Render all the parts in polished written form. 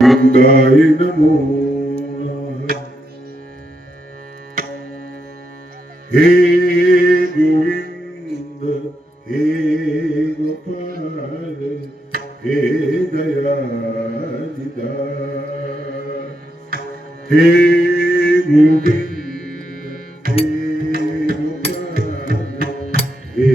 गोविंदाय नमो हे गोविंद हे गोपाल हे दयानिधान हे गोविंद हे गोपाल हे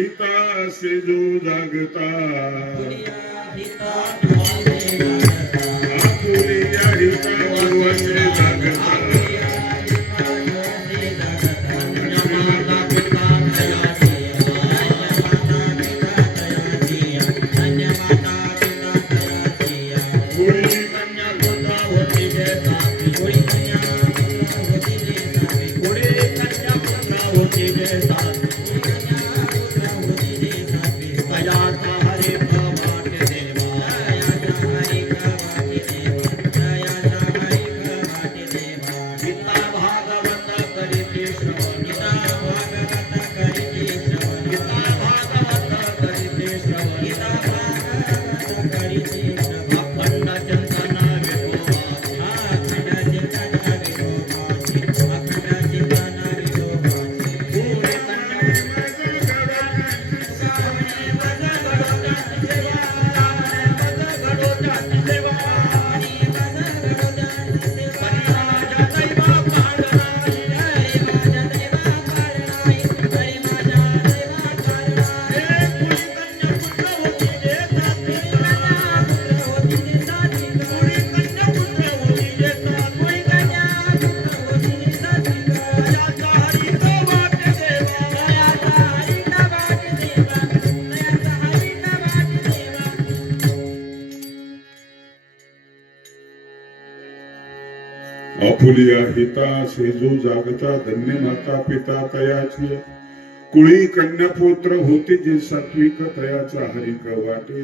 हिता से जो जागता आपुलिया हिता जो से जागता आपुलिया हिता से जो जागता धन्य माता पिता तयाचे कुळी कन्यापुत्र होते जे सात्विक तयाचा हरिक वाटे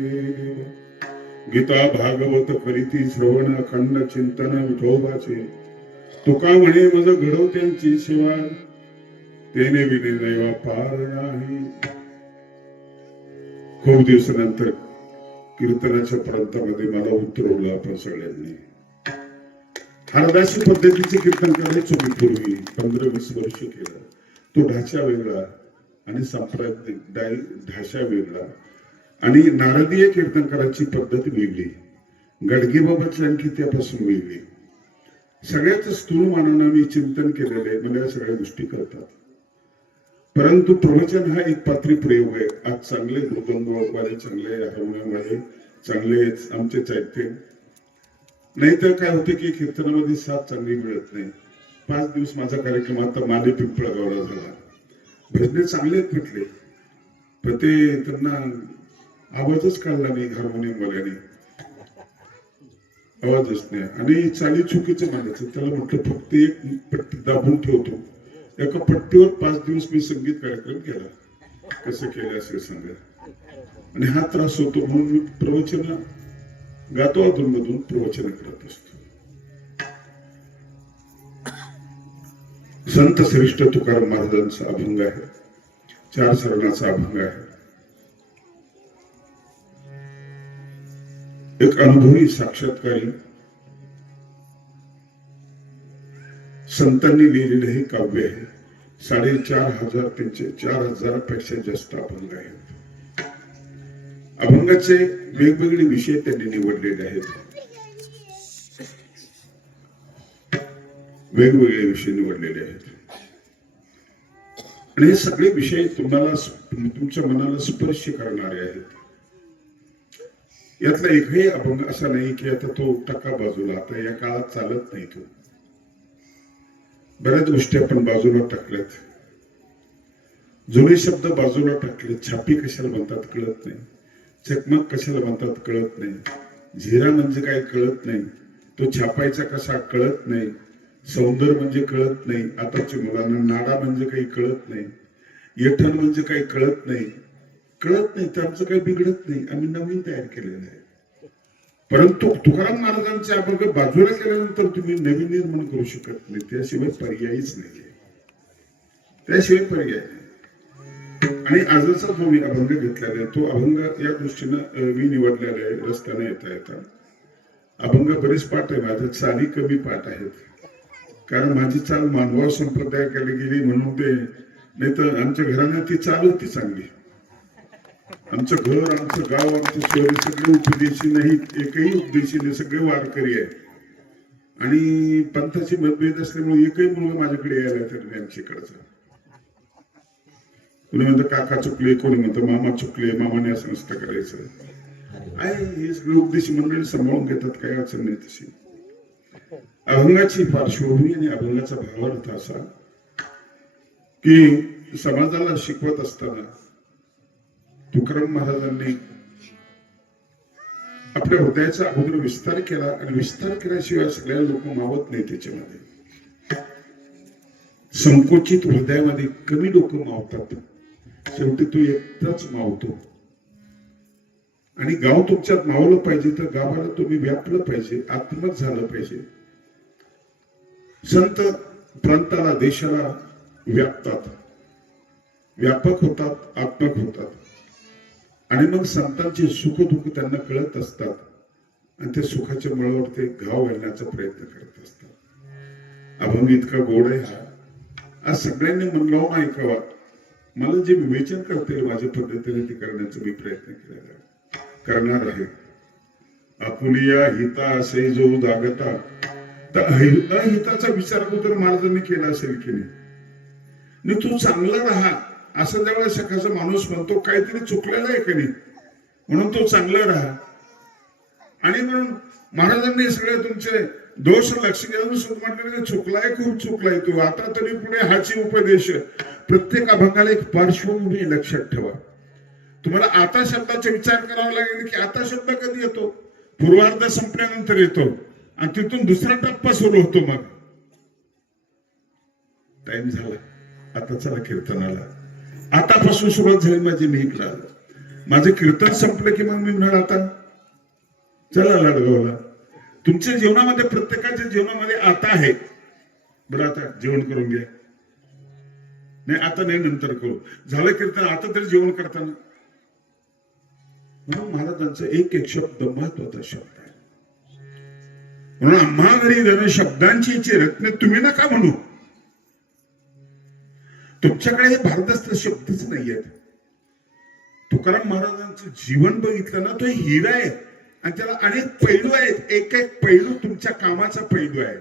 गीता भागवत करीती श्रवण अखंड चिंतन विठोबाचे तुका म्हणे मज घडवत्यांची सेवा तेने विने दैवा पार नाही. खूप दिवसानंतर कीर्तनाच्या प्रांतामध्ये मला उतरवलं आपण सगळ्यांनी. हरदासी पद्धतीचे कीर्तन करायचो मी पूर्वी 15-20 वर्ष केलं. तो ढाचा वेगळा आणि सांप्रदायिक ढाचा वेगळा आणि नारदीय कीर्तन करायची पद्धत वेगळी, गडगे बाबाची आणखी त्यापासून वेगळी. सगळ्याच स्थूल मानानं मी चिंतन केलेलं आहे, मला या सगळ्या गोष्टी करतात. परंतु प्रवचन हा एक पात्री प्रयोग आहे. आज चांगले मृदंगवाले, चांगले हार्मोनियमवाले, चांगले आमचे चाहते. नाहीतर काय होते की कीर्तनामध्ये साथ चांगली मिळत नाही. 5 दिवस माझा कार्यक्रम आता माले पिंपळगावला झाला. भजने चांगले भेटले पण ते त्यांना आवाजच काढला नाही हार्मोनियमवाल्याने, आवाजच नाही. आणि चाली चुकीचं म्हणायचं. त्याला म्हटलं फक्त एक पट्टी दाबून ठेवतो. एका पट्टीवर 5 दिवस मी संगीत कार्यक्रम केला. कसं केलं असे सांगा. आणि हा त्रास होतो म्हणून मी प्रवचन गातो, अधून मधून प्रवचन करत असतो. संत श्रेष्ठ तुकाराम महाराजांचा अभंग आहे, 4 चरणाचा अभंग आहे. एक अनुभवी साक्षात्कारी संतांनी लिहिलेले हे काव्य आहे. 4,500 त्यांचे 4,000 पेक्षा जास्त अभंग आहेत. अभंगाचे वेगवेगळे विषय त्यांनी निवडलेले आहेत. वेगवेगळे विषय निवडलेले आहेत आणि हे सगळे विषय तुम्हाला तुमच्या मनाला स्पर्श करणारे आहेत. यातला एकही अभंग असा नाही की आता तो टाका बाजूला, आता या काळात चालत नाही. तो बऱ्याच गोष्टी आपण बाजूला टाकल्यात. जुने शब्द बाजूला टाकले. छापी कशाला म्हणतात कळत नाही, चकमक कशाला म्हणतात कळत नाही, झिरा म्हणजे काय कळत नाही, तो छापायचा कसा कळत नाही, सौंदर्य म्हणजे कळत नाही. आताच्या मुलांना नाडा म्हणजे काही कळत नाही, येठण म्हणजे काही कळत नाही. तर आमचं काही बिघडत नाही, आम्ही नवीन तयार केलेलं आहे. परंतु तुकाराम महाराजांचे अभंग बाजूला केल्यानंतर तुम्ही नवीन निर्माण करू शकत नाही. त्याशिवाय पर्यायच नाही, त्याशिवाय पर्याय नाही. आणि आजचा जो मी अभंग घेतलेला आहे तो अभंग या दृष्टीनं मी निवडलेला आहे. रस्त्याने येता अभंग बरेच पाठ आहे माझ्या, चाली कमी पाठ आहेत. कारण माझी चाल मानवावर संप्रदायाकडे गेली म्हणून ते, नाही तर आमच्या घराण्यात ती चाल होती चांगली. आमचं घर, आमचं गाव, आमचं शहर सगळे उपदेशी नाहीत, एकही उपदेशी नाही, सगळे वारकरी आहे. आणि पंथाची मतभेद असल्यामुळे एकही मुलगा माझ्याकडे यायला तर आमच्याकडचा. कोणी म्हणतं काका चुकले, कोणी म्हणतं मामा चुकले, मामाने असं नसतं करायचं. आहे हे सगळे उपदेश मंडळी सांभाळून घेतात, काही अडचण नाही तशी. अभंगाची पार्श्वभूमी आणि अभंगाचा भावार्थ असा की समाजाला शिकवत असताना तुकाराम महाराजांनी आपल्या हृदयाचा अगोदर विस्तार केला आणि विस्तार केल्याशिवाय सगळ्या लोक मावत नाही त्याच्यामध्ये. संकोचित हृदयामध्ये कमी लोक मावतात, शेवटी तो एकटाच मावतो. आणि गाव तुमच्यात मावलं पाहिजे तर गावाला तुम्ही व्यापलं पाहिजे, आत्मत झालं पाहिजे. संत प्रांताला देशाला व्यापतात, व्यापक होतात, आत्मक होतात. आणि मग संतांचे सुख दुःख त्यांना कळत असतात आणि त्या सुखाच्या मुळावर ते घाव घालण्याचा प्रयत्न करत असतात. अभंग इतका गोड आहे हा, आज सगळ्यांनी मन लावून ऐकावा. मला जे विवेचन करता येईल माझ्या पद्धतीने ते करण्याचा मी प्रयत्न केलेला करणार आहे. आपुलिया हिता असे जो जागता, तर अहिताचा विचार अगोदर महाराजांनी केला असेल की नाही. तू चांगला राहा असं ज्यावेळेस एखादा माणूस म्हणतो काहीतरी चुकलेलं आहे की नाही, म्हणून तो चांगला राहा. आणि म्हणून महाराजांनी सगळे तुमचे दोष लक्ष घेऊन म्हटलं चुकलाय, खूप चुकलाय तू, आता तरी पुढे हाची उपदेश. प्रत्येक अभंगाला एक पार्श्वभूमी लक्षात ठेवा. तुम्हाला आता शब्दाचा विचार करावा लागेल की आता शब्द कधी येतो, पूर्वार्ध संपल्यानंतर येतो आणि तिथून दुसरा टप्पा सुरू होतो. मग टाइम झाला, आता चला कीर्तनाला. आतापासून सुरुवात झाली माझी मेघला. माझं कीर्तन संपलं की मग मी म्हणाल आता चला लाडगावला. तुमच्या जीवनामध्ये प्रत्येकाच्या जीवनामध्ये आता आहे. बरं आता जेवण करून घ्या. नाही आता नाही, नंतर करू. झालं कीर्तन, आता तरी जेवण करताना. म्हणून महाराजांचा एक एक शब्द महत्वाचा शब्द आहे. म्हणून आम्हा घरी जण शब्दांची रत्ने तुम्ही नका म्हणू. तुमच्याकडे हे भारदस्त शब्दच नाही आहेत. तुकाराम महाराजांचं जीवन बघितलं ना, तो हिरा आहे आणि त्याला अनेक पैलू आहेत. एक एक पैलू तुमच्या कामाचा पैलू आहे.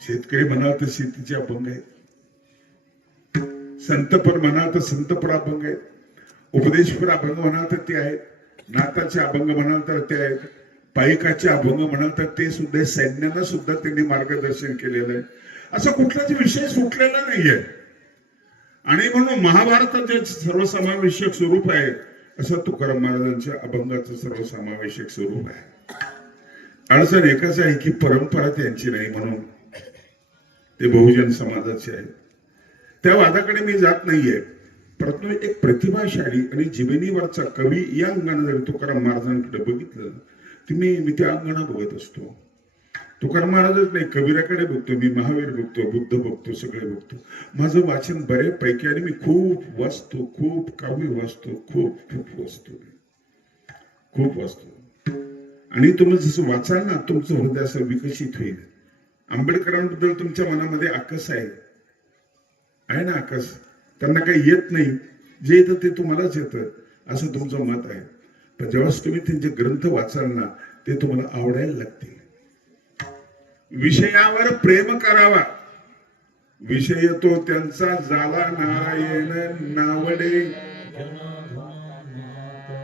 शेतकरी म्हणाल तर शेतीचे अभंग आहेत, संतपर म्हणाल तर संतपर अभंग आहेत, उपदेशपर अभंग म्हणाल तर ते आहेत, नाथाचे अभंग म्हणाल तर ते आहेत, पायिकाचे अभंग म्हणाल तर ते सुद्धा. सैन्यांना सुद्धा त्यांनी मार्गदर्शन केलेलं आहे. असा कुठलाच विषय सुटलेला नाहीये. आणि म्हणून महाभारताचे सर्वसमावेशक स्वरूप आहे असं तुकाराम महाराजांच्या अभंगाचं सर्वसमावेशक स्वरूप आहे. अडचण एकच आहे की परंपरा त्यांची नाही, म्हणून ते बहुजन समाजाचे आहे. त्या वादाकडे मी जात नाहीये, परंतु एक प्रतिभाशाली आणि जिबेनीवरचा कवी या अंगाने जर तुकाराम महाराजांकडे बघितलं तर मी त्या अंगाने बघत असतो. तुकाराम महाराजच नाही, कबीराकडे बघतो मी, महावीर बघतो, बुद्ध बघतो, सगळे बघतो. माझं वाचन बऱ्यापैकी आणि मी खूप वाचतो, खूप काव्य वाचतो, खूप खूप वाचतो, खूप वाचतो. आणि तुम्ही जसं वाचाल ना तुमचं हृदय असं विकसित होईल. आंबेडकरांबद्दल तुमच्या मनामध्ये आकस आहे ना, आकस. त्यांना काही येत नाही, जे येतं ते तुम्हालाच येतं असं तुमचं मत आहे. पण जेव्हा तुम्ही त्यांचे ग्रंथ वाचाल ना ते तुम्हाला आवडायला लागतील. विषयावर प्रेम करावा, विषय तो त्यांचा झाला नारायण नावडे.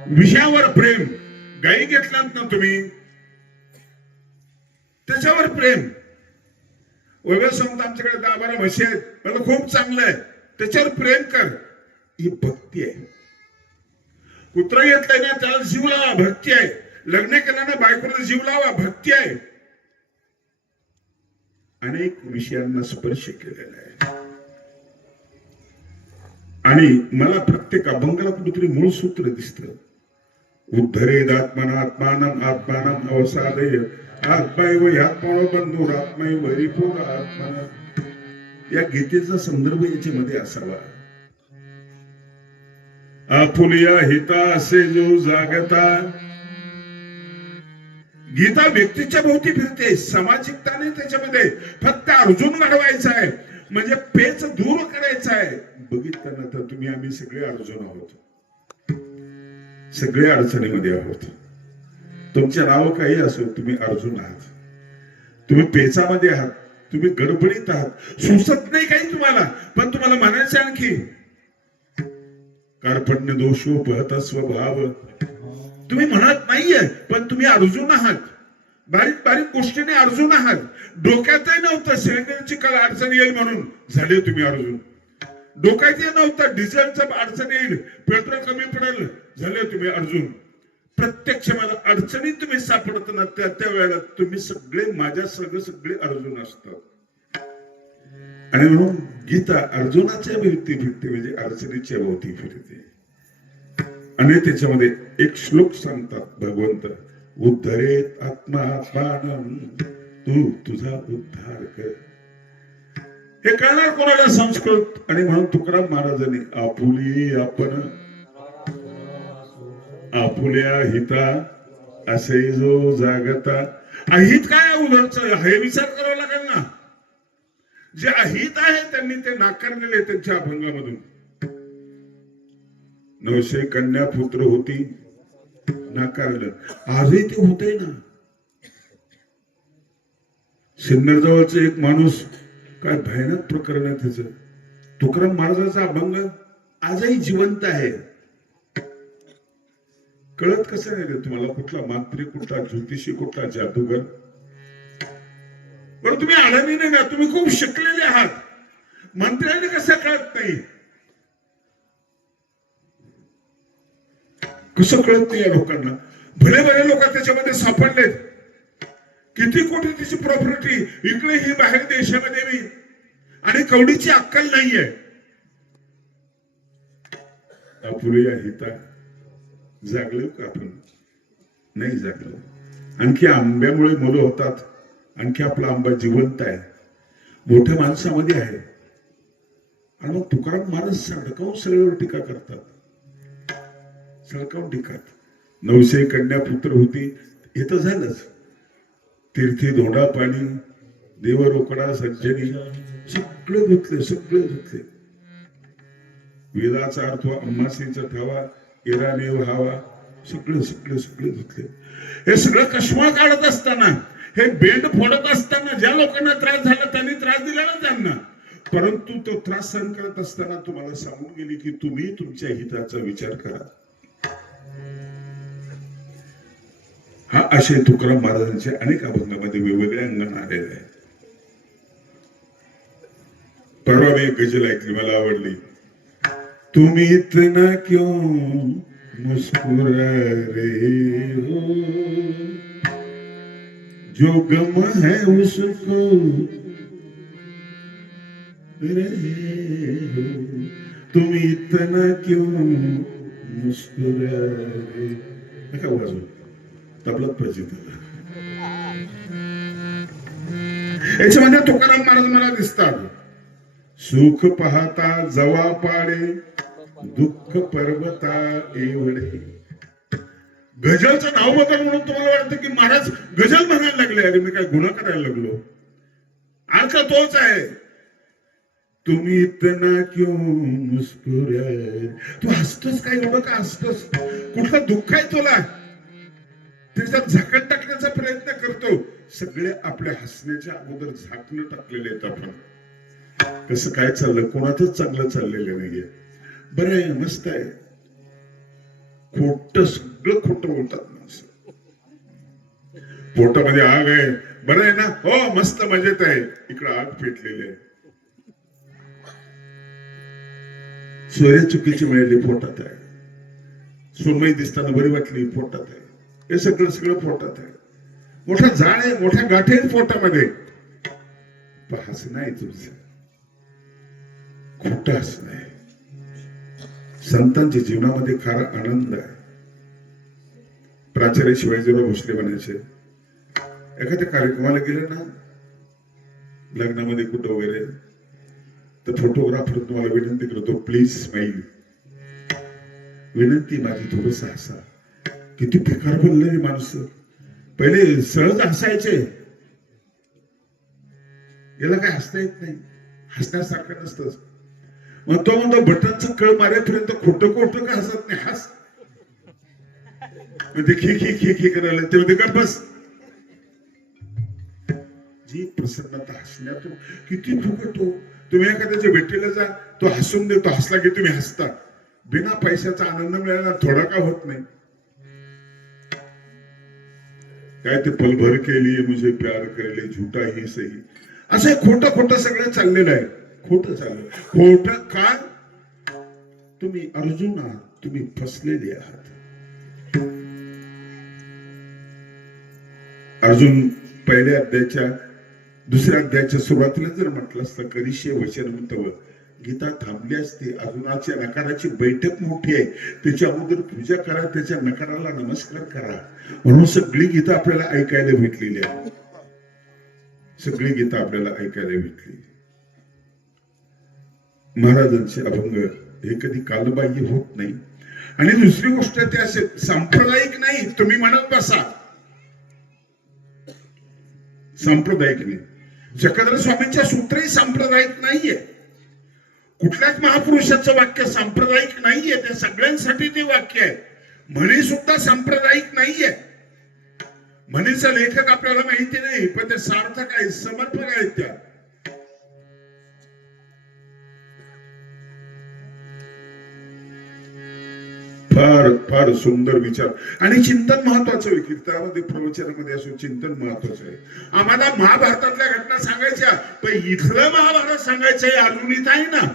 विषयावर प्रेम. गाई घेतल्यात ना तुम्ही, त्याच्यावर प्रेम. वगैरे सांगतो आमच्याकडे 10-12 म्हशी आहेत, मला खूप चांगलं आहे, त्याच्यावर प्रेम कर. ही भक्ती आहे. कुत्रा घेतलाय ना त्याला जीव लावा, भक्ती आहे. लग्न केलं ना बायकोला जीव लावा, भक्ती आहे. अनेक विषयांना स्पर्श केलेला आहे. आणि मला प्रत्येक अभंगाला कुठेतरी मूळ सूत्र दिसतं. उद्धरेद आत्मानात्मानम आत्मानम अवसादय आत्मैव ह्यात्मनो बंधुर आत्मैव रिपुर आत्मा. या गीतेचा संदर्भ याच्यामध्ये असावा. आपुलिया हिता असे जो जागता. गीता व्यक्तीच्या भोवती फिरते, सामाजिकताने त्याच्यामध्ये फक्त अर्जुन घडवायचा आहे, म्हणजे पेच दूर करायचा आहे. बघितलं ना तर तुम्ही आम्ही सगळे अर्जुन आहोत, सगळे अडचणीमध्ये आहोत. तुमचे नाव काही असो तुम्ही अर्जुन आहात. तुम्ही पेचामध्ये आहात, तुम्ही गडबडीत आहात, सुचत नाही काही तुम्हाला, पण तुम्हाला म्हणायचं आणखी कार्पण्य दोषोपहत स्वभाव. तुम्ही म्हणत नाहीये, पण तुम्ही अर्जुन आहात. बारीक बारीक गोष्टीने अर्जुन आहात. डोक्यातही नव्हतं सिलेंडरची अडचण येईल म्हणून झाले तुम्ही अर्जुन. डोक्यात नव्हतं डिझेलचं अडचण येईल, पेट्रोल कमी पडेल, झाले तुम्ही अर्जुन. प्रत्यक्ष मला अडचणीत तुम्ही सापडत ना त्या वेळेला तुम्ही सगळे माझ्या सगळे अर्जुन असतात. आणि म्हणून गीता अर्जुनाच्या भोवती फिरते, म्हणजे अडचणीच्या भोवती फिरते. आणि त्याच्यामध्ये एक श्लोक सांगतात भगवंत, उद्धरेत आत्मात्मानं, तू तुझा उद्धार कर. हे कळणार कोणाला संस्कृत. आणि म्हणून तुकाराम महाराजांनी आपुली आपण आपुल्या हिता असे जो जागता. अहित काय उधरचं हे विचार करावा लागेल ना. जे अहित आहे त्यांनी ते नाकारलेले त्यांच्या अभंगामधून. 900 कन्या पुत्र होती, नाकारलं. आजही ते होते ना. सिन्नर जवळचं एक माणूस, काय भयानक प्रकरण आहे त्याच. तुकाराम महाराजांचा अभंग आजही जिवंत आहे. कळत कसं नाही रे तुम्हाला, कुठला मांत्रिक, कुठला ज्योतिषी, कुठला जादूगर. बरं तुम्ही अडाणी नाही ना, तुम्ही खूप शिकलेले आहात. मंत्र्याने कसं कळत नाही, कसं कळत नाही या लोकांना. भले भले लोक त्याच्यामध्ये सापडलेत. किती कोटी त्याची प्रॉपर्टी, इकडे ही बाहेर देशामध्ये मी, आणि कवडीची अक्कल नाहीये. आपुल्या हिता जागलो का आपण? नाही जागलो. आणखी आंब्यामुळे मुलं होतात, आणखी आपला आंबा जिवंत आहे, मोठ्या माणसामध्ये आहे. आणि मग तुकाराम महाराज सडकावून सगळ्यावर टीका करतात, सडकावून टीकात. 900 कन्या पुत्र होती, हे तर झालंच. तीर्थी धोंडा पाणी, देव रोकडा सज्जनी, सगळे धुतले, सगळे धुतले. वेदाचा अर्थ अम्मासीचा ठावा, इराने व्हावा, सगळे सगळे सगळे धुतले. हे सगळं कश्मळ काढत असताना, हे बेंड फोडत असताना ज्या लोकांना त्रास झाला त्यांनी त्रास दिला ना त्यांना. परंतु तो त्रास सहन करत असताना तुम्हाला सांगून गेली की तुम्ही तुमच्या हिताचा विचार करा. हा आशय तुकाराम महाराजांच्या अनेक अभंगामध्ये वेगवेगळ्या अंगाने आलेला आहे. परवा मी एक गझल ऐकली, मला आवडली. तुम इतना क्यों मुस्कुरा रहे हो, जो गम है उसको रहे हो. तुम इतना क्यों मुस्कुरा रहे. नका वाजू, तबलात पाहिजे त्याला. याच्यामध्ये तुकाराम महाराज मला दिसतात. सुख पाहता जवा पाडे, दुःख पर्वता एवढे. गझलचं नाव बदल म्हणून तुम्हाला वाटतं की महाराज गझल म्हणायला लागले. अरे मी काय गुन्हा करायला लागलो? अर्थ तोच आहे. तुम्ही इतना क्यों मुस्कुराए. तू हसतोस काय, एवढं का हसतोस? कुठलं दुःख आहे तुला? त्याच्यात झाकण टाकण्याचा प्रयत्न करतो. सगळे आपल्या हसण्याच्या अगोदर झाकणं टाकलेले आहेत आपण. कसं काय चाललं, कोणातच चांगलं चाललेलं नाहीये. बरं आहे, मस्त आहे. खोट, सगळं खोटं बोलतात माणसं. पोटामध्ये आग आहे, बरं आहे ना, हो मस्त मजेत आहे. इकडं आग पेटलेली आहे. सोयऱ्या चुकीची मिळाली, पोटात आहे. सोनमई दिसताना बरी वाटली, पोटात आहे. हे सगळं सगळं पोटात आहे. मोठा जाळ आहे, मोठ्या गाठी आहेत पोटामध्ये. हसणं आहे तुझं, खोटं हसणं आहे. संतांच्या जीवनामध्ये खरा आनंद आहे. प्राचार्य शिवाजीराव भोसले म्हणायचे, एखाद्या कार्यक्रमाला गेले ना, लग्नामध्ये कुठं वगैरे, तर फोटोग्राफर तुम्हाला विनंती करतो, प्लीज स्माईल. विनंती माझी, थोडस हसा. किती बेकार बोललेली माणसं. पहिले सहज हसायचे, याला काय हसता येत नाही, हसण्यासारखं नसतं. मग तो म्हणतो बटनचं कळ मारेपर्यंत खोटं खोटं का हसत नाही, हस. ते खी खी खी खी करायला, ते म्हणते का बस. जी प्रसन्नता हसण्यातून किती फुकट हो. तुम्ही एखाद्याच्या भेटीला जा, तो हसून देतो, हसला की तुम्ही हसता. बिना पैशाचा आनंद मिळायला थोडा का होत नाही? काय ते पल भर के लिए मुझे प्यार कर ले झूठा ही सही, असं खोटं खोटं सगळं चाललेलं आहे. खोटं चाललं. खोटं का? तुम्ही अर्जुन आहात, तुम्ही फसलेले आहात. अर्जुन पहिल्या अध्यायाच्या दुसऱ्या अध्यायाच्या सुरुवातीला जर म्हटलं असतं करिष्ये वचन तव, गीता थांबली असते. अर्जुनाच्या नकाराची बैठक मोठी आहे, त्याच्या अगोदर पूजा करा, त्याच्या नकाराला नमस्कार करा. म्हणून सगळी गीता आपल्याला ऐकायला भेटलेली आहे. सगळी गीता आपल्याला ऐकायला भेटली. महाराजांचे अभंग हे कधी कालबाह्य होत नाही. आणि दुसरी गोष्ट ते असे सांप्रदायिक नाही. तुम्ही म्हणत बसा सांप्रदायिक नाही. जगद्र स्वामींच्या सूत्रही सांप्रदायिक नाहीये. कुठल्याच महापुरुषाचं वाक्य सांप्रदायिक नाहीये. ते सगळ्यांसाठी ते वाक्य आहे. म्हणी सुद्धा सांप्रदायिक नाहीये. म्हणीचा लेखक आपल्याला माहिती नाही, पण ते सार्थक आहे, समर्पक आहेत. त्या फार फार सुंदर विचार आणि चिंतन महत्वाचं आहे. कीर्तनामध्ये प्रवचनामध्ये असो चिंतन महत्वाचं आहे. आम्हाला महाभारतातल्या घटना सांगायच्या, पण इथलं महाभारत सांगायचंय. अर्जुन इथं आहे ना,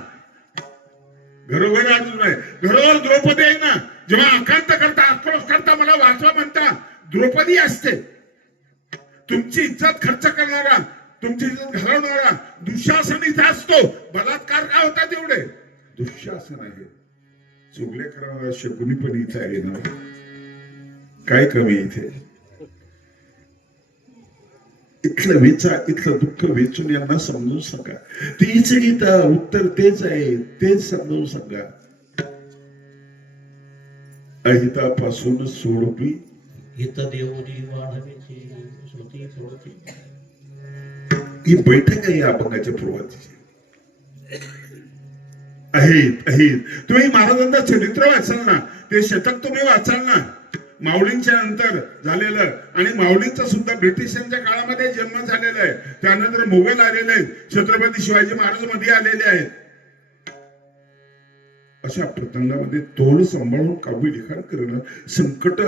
घरोघर अर्जुन आहे, घरोघर द्रौपदी आहे ना. जेव्हा आकांत करता, आक्रोश करता, मला वाचवा म्हणता, द्रौपदी असते. तुमची इज्जत खर्च करणारा, तुमची इज्जत घालवणारा दुःशासन इथं असतो. बलात्कार का होता तेवढे? दुःशासन आहे. चुगल्या करणारा शकुनी पण इथं आहे ना. काय कमी इथे? इथलं वेचा, इथलं दुःख वेचून यांना समजून सांगा. तीच गीता, उत्तर तेच आहे, तेच समजून सांगा. अहितापासून सोडवी हित देवोनी वाढविची श्रुती सोडती. ही बैठक आहे या अभंगाच्या पूर्वाची. आहेत आहेत. तुम्ही महाराजांचं चरित्र वाचाल ना, ते शतक तुम्ही वाचाल ना, माऊलींच्या नंतर झालेलं. आणि माऊलींचा सुद्धा ब्रिटिशांच्या काळामध्ये जन्म झालेला आहे. त्यानंतर मोगल आलेले आहेत, छत्रपती शिवाजी महाराज मध्ये आलेले आहेत. अशा प्रसंगामध्ये तोल सांभाळून काव्य लिखाण करणं, संकट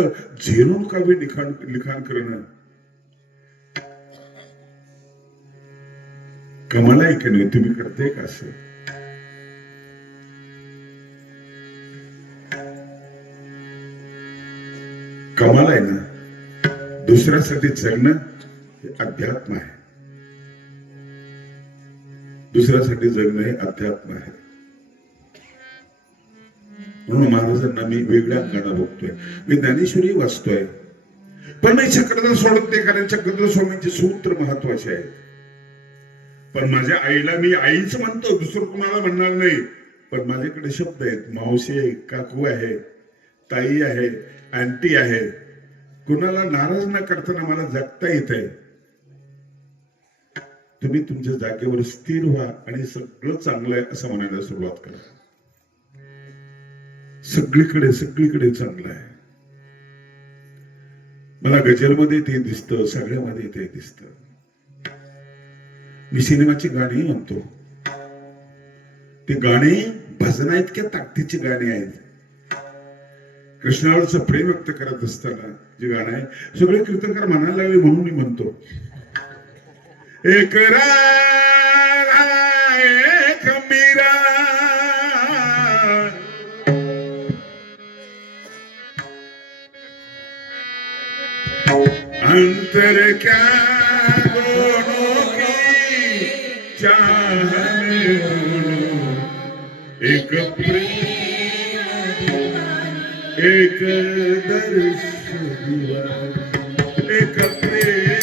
झेलून काव्य लिखाण करणं कमाल आहे की नाही? तुम्ही करताय का असं? कमाल आहे ना. दुसऱ्यासाठी जगणं हे अध्यात्म आहे. दुसऱ्यासाठी जगणं हे अध्यात्म आहे. म्हणून महाराजांना मी वेगळ्या अंगाने बघतोय. मी ज्ञानेश्वरी वाचतोय, पण मी चक्रधर सोडत नाही, कारण चक्रधर स्वामींचे सूत्र महत्वाचे आहेत. पण माझ्या आईला मी आईच म्हणतो, दुसरं कुणाला म्हणणार नाही. पण माझ्याकडे शब्द आहेत. मावशी आहे, काकू आहे, ताई आहे, आंटी आहे. कुणाला नाराज न करताना मला जगता येत आहे. तुम्ही तुमच्या जागेवर स्थिर व्हा आणि सगळं चांगलं आहे असं म्हणायला सुरुवात करा. सगळीकडे सगळीकडे चांगलं आहे. मला गजलमध्ये ते दिसतं, सगळ्यामध्ये ते दिसतं. मी सिनेमाची गाणी म्हणतो. ती गाणी भजना इतक्या ताकदीची गाणी आहेत. कृष्णावरचं प्रेम व्यक्त करत असताना जे गाणं आहे, सगळे कीर्तनकार म्हणायला लागले म्हणून मी म्हणतो. एक राधा एक मीरा, अंतर क्या दोनों की चाहने दोनों, एक प्रेम एक दर्श दीवानी, एक प्रेम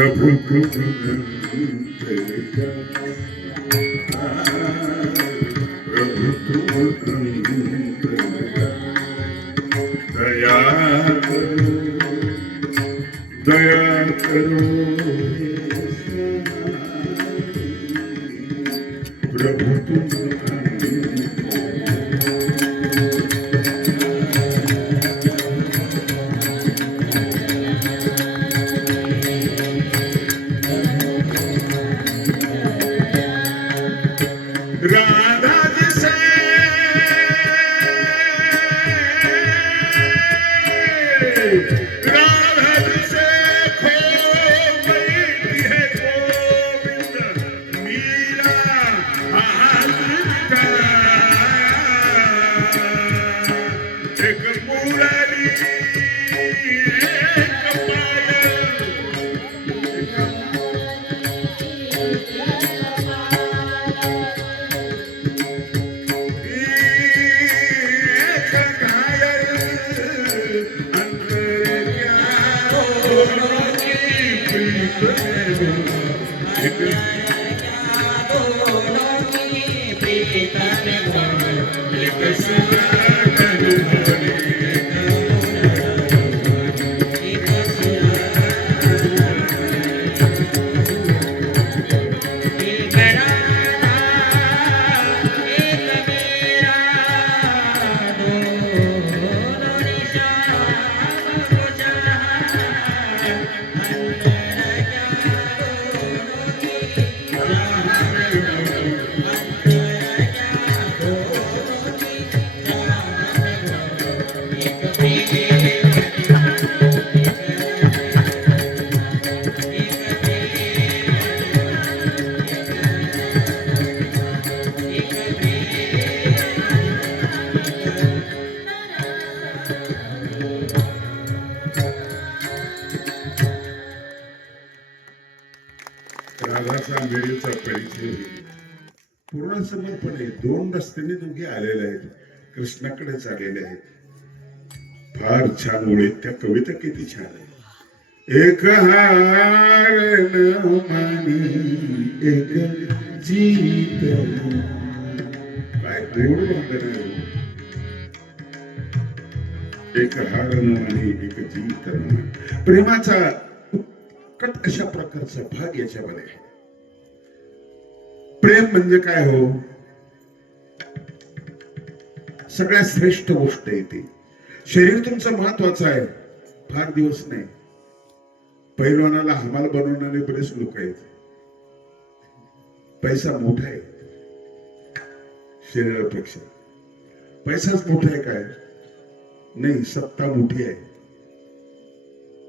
प्रभु तुम अंतर्यामी, प्रभु तुम अंतर्यामी, दया करो, दया करो, प्रभु तुम राधा जिसे राधा जिसे खो गई है गोविंद मीरा हाथ का एक मुरली एक पायल राधाचा मेळीचा परिचय होईल. पूर्ण समर्पण आहे. दोन रस्त्याने दोघे आलेले आहेत, कृष्णाकडेच आलेले आहेत. फार छान ओळी, त्या कविता किती छान आहे. एक हार न मानी एक जीत, काय गोड वंदन आहे. एक हार न मानी एक जीत न मानी. प्रेमाचा उत्कट अशा प्रकारचा भाग याच्यामध्ये आहे. प्रेम म्हणजे काय हो, सगळ्यात श्रेष्ठ गोष्ट आहे ती. शरीर तुमचं महत्वाचं आहे, फार दिवस नाही. पैलवानाला हमाल बनवणारे बरेच लोक आहेत. पैसा मोठा आहे शरीरापेक्षा. पैसाच मोठा आहे काय नाही, सत्ता मोठी आहे.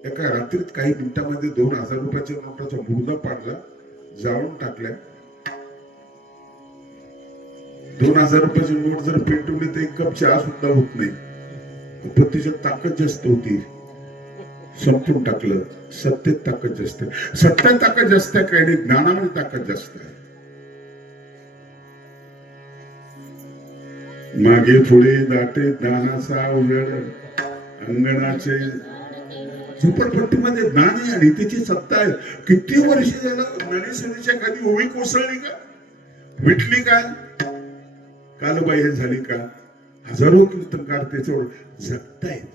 एका रात्रीत काही मिनिटांमध्ये 2000 रुपयाच्या नोटाचा मुर्दा पाडला, जाळून टाकल्या. 2000 रुपयाची नोट जर पेटवली तर एक कप चहा सुद्धा होत नाही. पण तिच्यात ताकद जास्त होती, संपून टाकलं. सत्तेत ताकद जास्त, सत्तेत ताकद जास्त आहे काही नाही, ज्ञानामध्ये ताकद जास्त आहे. मागे पुढे दाटे ज्ञानाचा उजेड, अंगणाचे झोपडपट्टीमध्ये ज्ञान आहे आणि त्याची सत्ता आहे. किती वर्ष झालं ज्ञानेश्वरीच्या खाली ओवी कोसळली का, विटली का, कालबाह्य झाली का. हजारो कीर्तनकार त्याच्यावर जगतायत.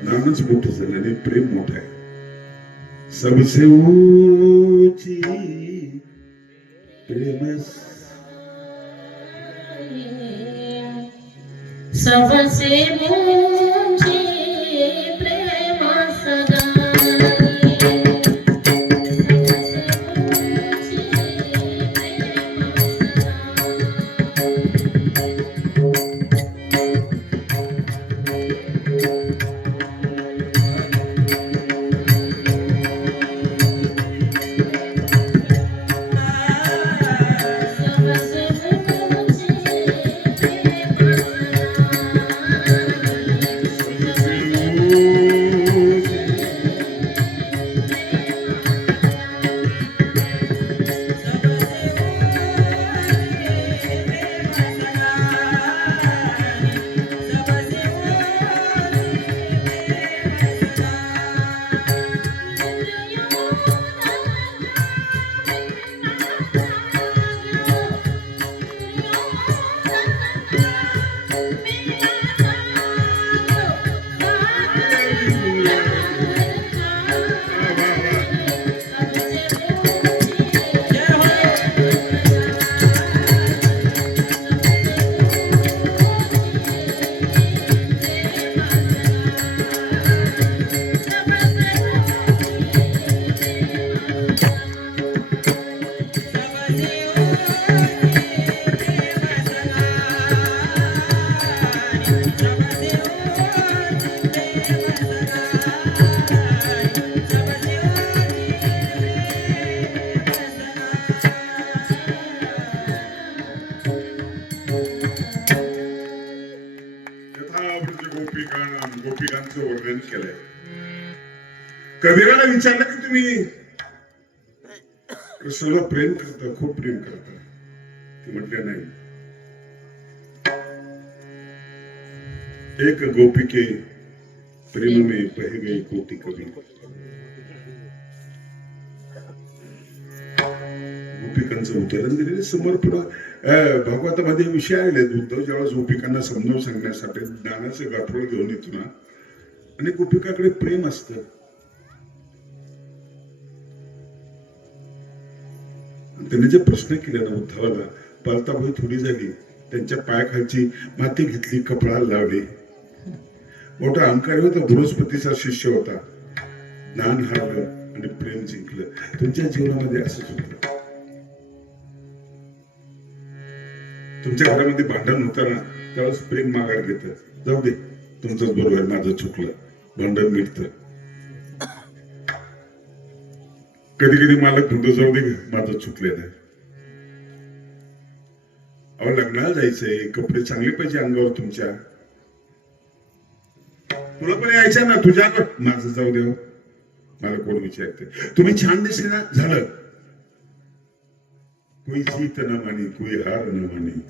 ज्ञानच मोठं झालं आणि प्रेम मोठं आहे. सबसे ऊंची प्रेम, सबसे ऊंची प्रेम सबसे प्रेमाचं वर्णन केलंय. कबीराला विचारलं की तुम्ही कृष्णाला प्रेम करता, खूप प्रेम करता. ते म्हटले नाही. एक गोपी के प्रेम में बह गए कोटि कबीर. गोपिकांचं उदाहरण दिलेलं समोर पुढं भागवतामध्ये विषय आलेले. उद्धव ज्यावेळेस गोपिकांना समजावून सांगण्यासाठी ज्ञानाचं गाठोड घेऊन येतो ना, आणि गोपिकाकडे प्रेम असतं. त्याने जे प्रश्न केले ना उद्धवाला, पालताबाई थोडी झाली, त्यांच्या पायाखालची माती घेतली, कपडाला लावली. मोठा अहंकारी होता, बृहस्पतीचा शिष्य होता. ज्ञान हारलं आणि प्रेम जिंकलं. तुमच्या जीवनामध्ये असंच होतं. तुमच्या घरामध्ये भांडण होताना त्यावेळेस प्रेम माघार घेतं. जाऊ दे, तुमचंच बरोबर, माझं चुकलं, भांडण मिटतं. कधी कधी मालक म्हणतो, जाऊ दे, माझं चुकलेलं आहे. अहो, लग्नाला जायचंय, कपडे चांगले पाहिजे अंगावर तुमच्या. तुला पण यायचं ना, तुझ्याकडे, माझं जाऊ दे, मला कोण विचारते. तुम्ही छान दिसले ना, झालं. कोई जीत न मानी, कोई हार न मानी.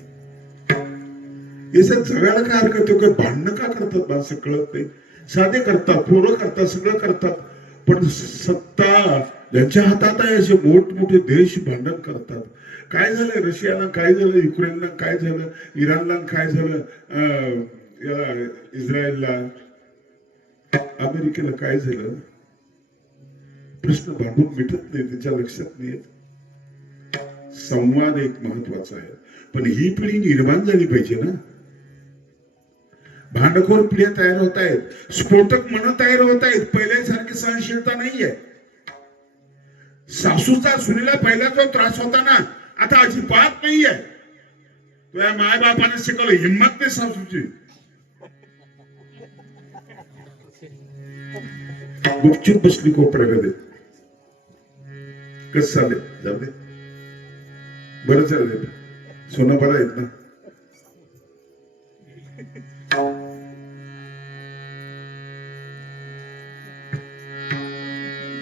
हे जगायला काय हरकत आहे? भांडणं का करतात माणसं कळत नाही. साधे करतात, पोरं करतात, सगळं करतात, पण सत्ता ज्यांच्या हातात आहे असे मोठमोठे देश भांडण करतात. काय झालं रशियाला, काय झालं युक्रेनला, काय झालं इराणला, काय झालं इस्रायलला, अमेरिकेला काय झालं? प्रश्न भांडून मिटत नाही, त्यांच्या लक्षात नाही. संवाद एक महत्वाचा आहे, पण ही पिढी निर्माण झाली पाहिजे ना. भांडखोर पिढ्या तयार होत आहेत, स्फोटक मन तयार होत आहेत. पहिल्यासारखी सहनशीलता नाहीये. सासूचा सुनेला पहिला जो त्रास होता ना, आता अजिबात नाहीये. तुझ्या माय बापाने शिकवलं, हिंमत नाही सासूची. गुपचूप बसली कोपऱ्यामध्ये. कस चालेल, जाऊ दे, बरं चालेल, सोनं बरं आहेत ना.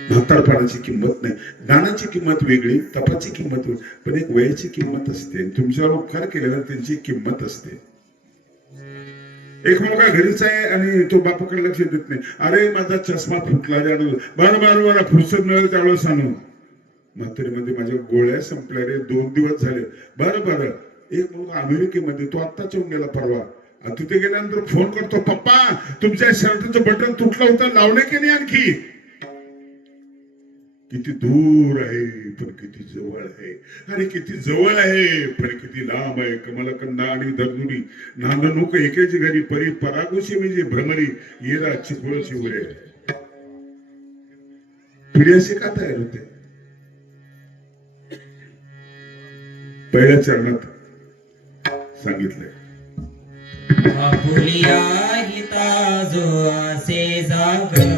म्हातारपणाची किंमत नाही, ज्ञानाची किंमत वेगळी, तपाची किंमत वेगळी, पण एक वयाची किंमत असते. तुमच्यावर उपकार केलेला त्यांची किंमत असते. एक मुलगा घरीच आहे आणि तो बापाकडे लक्ष देत नाही. अरे माझा चष्मा फुटला रे, बरं बरं बरं, फुरसत मिळेल त्यावेळेस सांगू. म्हातारीमध्ये माझ्या गोळ्या संपल्या रे, 2 दिवस झाले. बरं बरं. एक मुलगा अमेरिकेमध्ये, तो आत्ताच येऊन गेला परवा. तिथे गेल्यानंतर फोन करतो, पप्पा तुमच्या शर्टचं बटन तुटलं होतं, लावले की नाही आणखी? किती दूर आहे पण किती जवळ आहे, आणि किती जवळ आहे पण किती लांब आहे. कमलकंदा आणि दर्दुरी नांदणूक एकेच घरी, परी परागोशी म्हणजे भ्रमरी, येरा चिपळ शिवरे. पिढी असे का तयार होते? पहिल्या चरणात सांगितलंय, आपुलिया हिता जो असे जागता,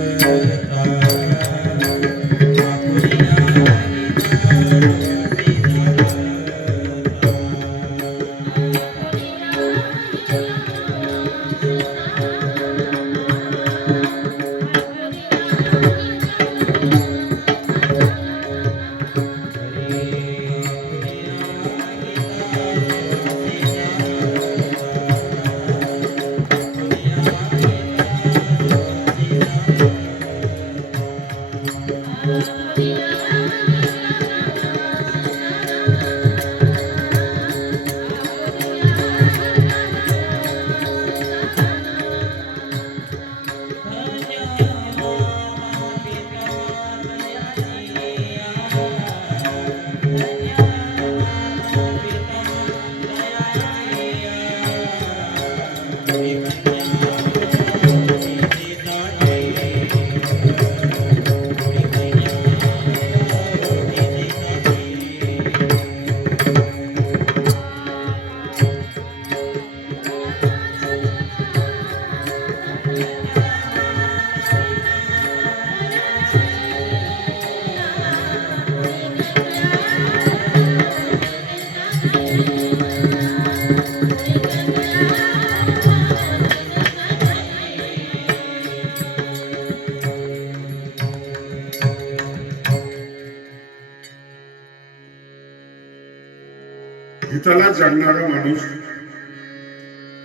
संताला जाणणारा माणूस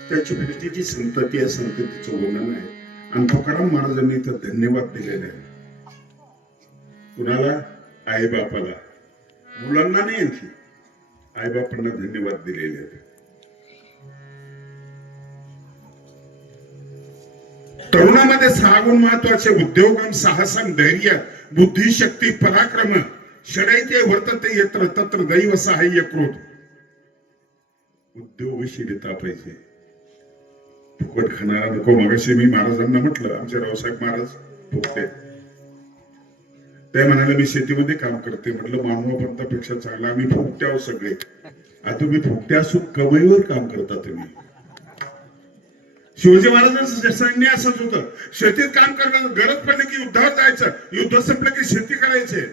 त्याची पुढची संतती आहे, संततीचं वर्णन आहे. आणि तुकाराम महाराजांनी इथं धन्यवाद दिलेले आहे. कुणाला? आई बापाला. मुलांना नाही, आणखी आई बापांना धन्यवाद दिलेले आहेत. तरुणामध्ये 6 गुण महत्वाचे: उद्योगम, साहसम, धैर्य, बुद्धी, शक्ती, पराक्रम. षडैते वर्तते यत्र तत्र दैव सहाय्य क्रोध. उद्योगशीलता पाहिजे. फुकट खाणारा नको. मगाशी मी महाराजांना म्हटलं, आमचे रावसाहेब महाराज फुकटे, ते म्हणाले मी शेतीमध्ये काम करते. म्हटलं मानवापंतापेक्षा चांगला आम्ही फुकटे आहोत सगळे. आता तुम्ही फुकटे असून कमाईवर काम करता तुम्ही. शिवाजी महाराजांचं सैन्य असंच होतं. शेतीत काम करण्याचं, गरज पडली की युद्धावर जायचं, युद्ध संपलं की शेती करायचे.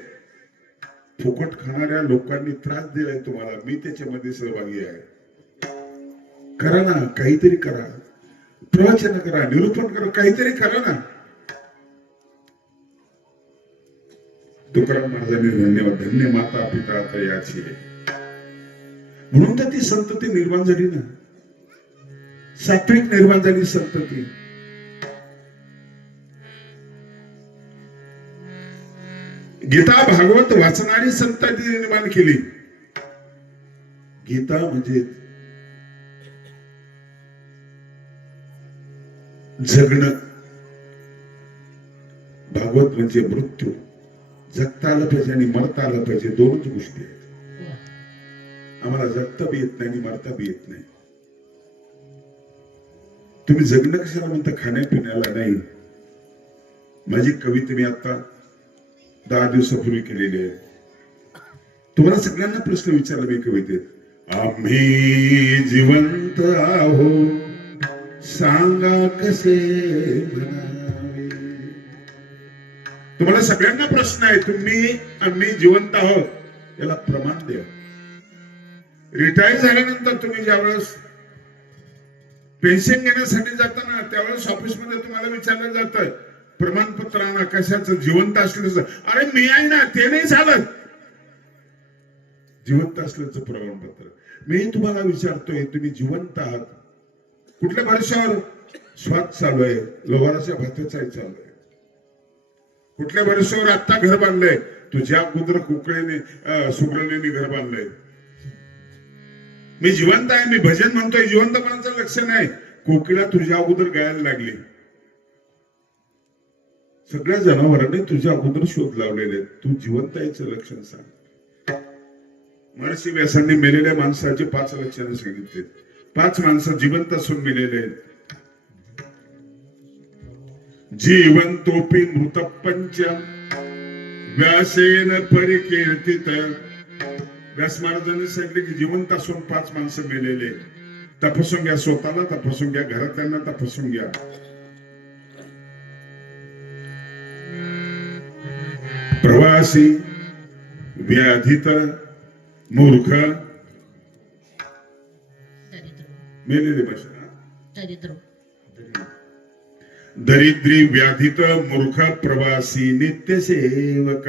फुकट खाणाऱ्या लोकांनी त्रास दिलाय तुम्हाला, मी त्याच्यामध्ये सहभागी आहे. करा ना, काहीतरी करा. प्रवचन करा, निरूपण करा, काहीतरी करा ना. तुकाराम महाराजांनी धन्यवाद, धन्य माता पिता तयाची. म्हणून तर ती संतती निर्माण झाली ना, सात्विक निर्माण झाली संतती. गीता भागवत वाचणारी संतती निर्माण केली. गीता म्हणजे जगणं, भागवत म्हणजे मृत्यू. जगता आलं पाहिजे आणि मरता आलं पाहिजे, दोनच गोष्टी आहेत. आम्हाला जगता बी येत नाही आणि मरता बी येत नाही. तुम्ही जगणं कशाला म्हणता? खाण्यापिण्याला नाही. माझी कविता मी आता 10 दिवसापूर्वी केलेली आहे. तुम्हाला सगळ्यांना प्रश्न विचारला मी कवितेत. आम्ही जिवंत आहोत सांगा कसे म्हणावे. तुम्हाला सगळ्यांना प्रश्न आहे. आम्ही जिवंत आहोत याला प्रमाण द्या. रिटायर झाल्यानंतर तुम्ही ज्यावेळेस पेन्शन घेण्यासाठी जाताना त्यावेळेस ऑफिसमध्ये तुम्हाला विचारलं जातं प्रमाणपत्र आणा कशाचं, जिवंत असल्याचं. अरे मी आहे ना, ते नाही झालं. जिवंत असल्याचं प्रमाणपत्र. मी तुम्हाला विचारतोय, तुम्ही जिवंत आहात कुठल्या भरोश्यावर? श्वास चालू आहे, लोहाराच्या भात्याचा चालू आहे. कुठल्या भरोश्यावर? आता घर बांधलंय, तुझ्या अगोदर कुकळेने सुब्रनेने घर बांधलंय. मी जिवंत आहे, मी भजन म्हणतोय, जिवंतपणाचं लक्षण आहे. कोकिळा तुझ्या अगोदर गायला लागली. सगळ्या जनावरांनी तुझ्या अगोदर शोध लावलेले. तू जिवंत याचं लक्षण सांग. महर्षी व्यासांनी मेलेल्या माणसाची 5 लक्षणं सांगितली. 5 माणसं जिवंत असून मेलेले आहेत. जीवंतोपी मृत पंचम व्यासेन परिकीर्तित. व्यास महाराजांनी सांगितले की जिवंत असून 5 माणसं मेलेले. तपासून घ्या, स्वतःला तपासून घ्या, घरातल्यांना तपासून घ्या. प्रवासी, व्याधित, मूर्ख, मेलेले भाषा. दरिद्री, व्याधित, मूर्ख, प्रवासी, नित्य सेवक.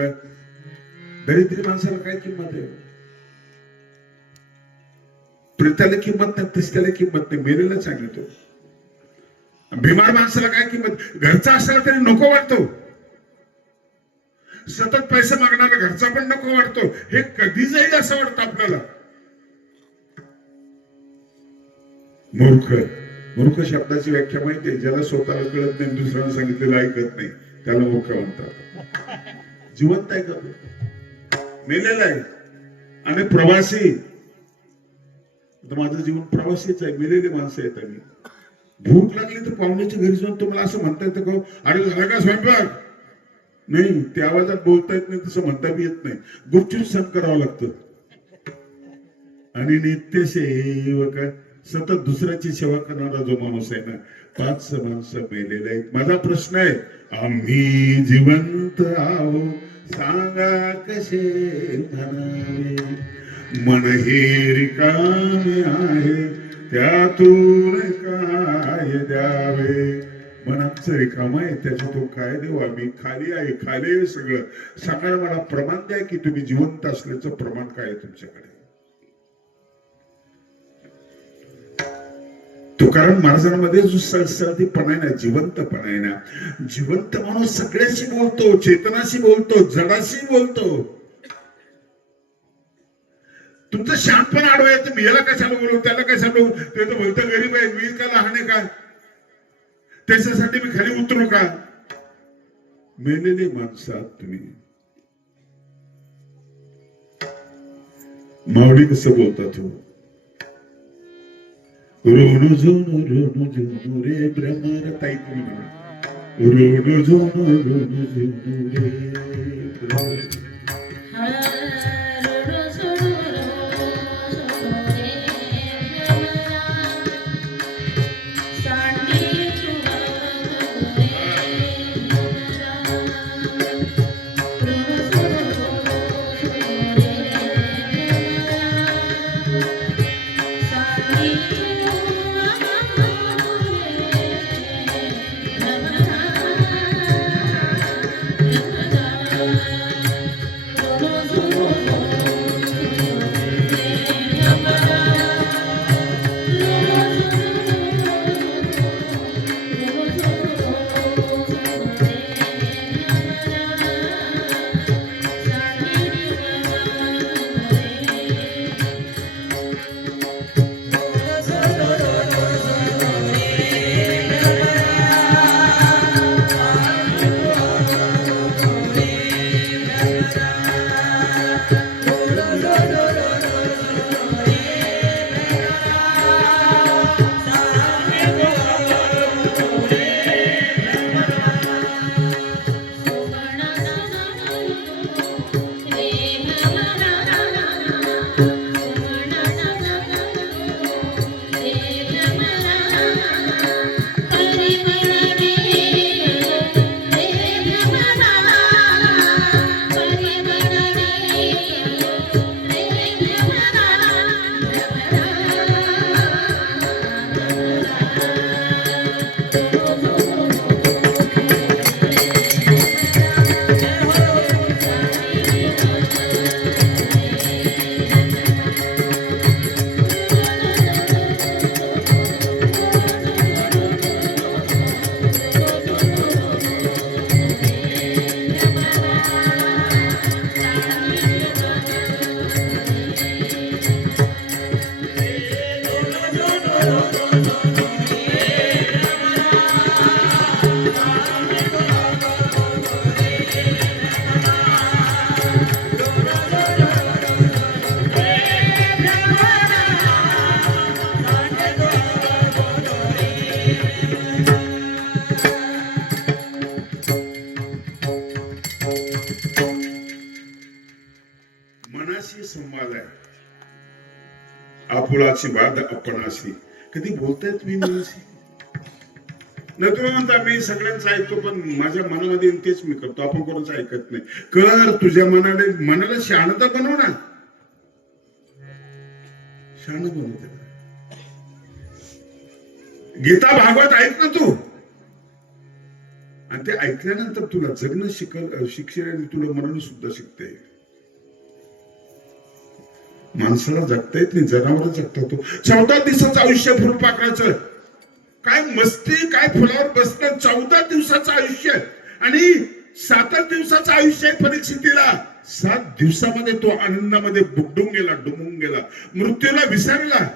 दरिद्री माणसाला काय किंमत आहे? प्रेताला किंमत नाही, तसल्याला किंमत नाही, मेलेला सांगितलं. बिमार माणसाला काय किंमत? घरचा असला तरी नको वाटतो. सतत पैसे मागणारा घरचा पण नको वाटतो. हे कधी जाईल असं वाटतं आपल्याला. मूर्ख, मूर्ख शब्दाची व्याख्या माहिती आहे? ज्याला स्वतःला कळत नाही, दुसऱ्याला सांगितलेलं ऐकत नाही, त्याला मूर्ख म्हणतात. जिवंत आहे का? मेलेला आहे. आणि प्रवासी, माझं जीवन प्रवासीच आहे. मेलेले माणसं आहेत आम्ही. भूक लागली तर पाहुण्याच्या घरी जाऊन तुम्हाला असं म्हणता येतं का, अरे झाला का स्वयंपाक? नाही, त्या आवाजात बोलता येत नाही, तसं म्हणता बी येत नाही. गुपचूप सण करावं लागतं. आणि नित्य सेवक, सतत दुसऱ्याची सेवा करणारा जो माणूस आहे ना, 5 माणसं मेलेले आहेत. माझा प्रश्न आहे, आम्ही जिवंत आहोत सांगा कसे म्हणावे. मन हे रिकामे आहे त्यातून काय द्यावे. मन आमचं रिकाम आहे, त्याच्यातून काय देऊ आम्ही? खाली आहे, खाली आहे सगळं. सांगा मला प्रमाण द्या की तुम्ही जिवंत असल्याचं प्रमाण काय आहे तुमच्याकडे. तुकाराम महाराजांमध्ये जो सळसळतीपणा आहे ना, जिवंतपणा आहे ना, जिवंत माणूस सगळ्याशी बोलतो, चेतनाशी बोलतो, जडाशी बोलतो. तुमचं शांतपण अडवायचं, मी याला कशाला बोलू, त्याला कशाला बोलू, ते तर बोलतं गरीब आहे, मी का लहान आहे का, त्याच्यासाठी मी खाली उतरू का. मेलेले माणसात तुम्ही मावडी कसं बोलतात हो, रोणू झोनू रे भ्रमर, ताई तुम्ही म्हणा रोणू झोनू रे भ्रमर. मनाशी संवाद आहे, आपुलाची बाद आपणाशी. कधी बोलतायत मी मनाशी नाही, तुम्ही म्हणता मी सगळ्यांचं ऐकतो, पण माझ्या मनामध्ये येईल तेच मी करतो, आपण कोणाचं ऐकत नाही. कर तुझ्या मनाला शहाणता बनव ना, शहाण बनवते. गीता भागवत ऐक ना तू, आणि ते ऐकल्यानंतर तुला जगणं शिक्षण आणि तुला मरण सुद्धा शिकता येईल. माणसाला जगता येत नाही, जनावर जगता तो. 14 दिवसाचं आयुष्य फुलपाखराचं, काय मस्ती, काय फुलावर बसणं. 14 दिवसाचं आयुष्य आणि 7 दिवसाचं आयुष्य आहे परीक्षितीला. 7 दिवसामध्ये तो आनंदामध्ये बुडून गेला, डुबून गेला, मृत्यूला विसरला.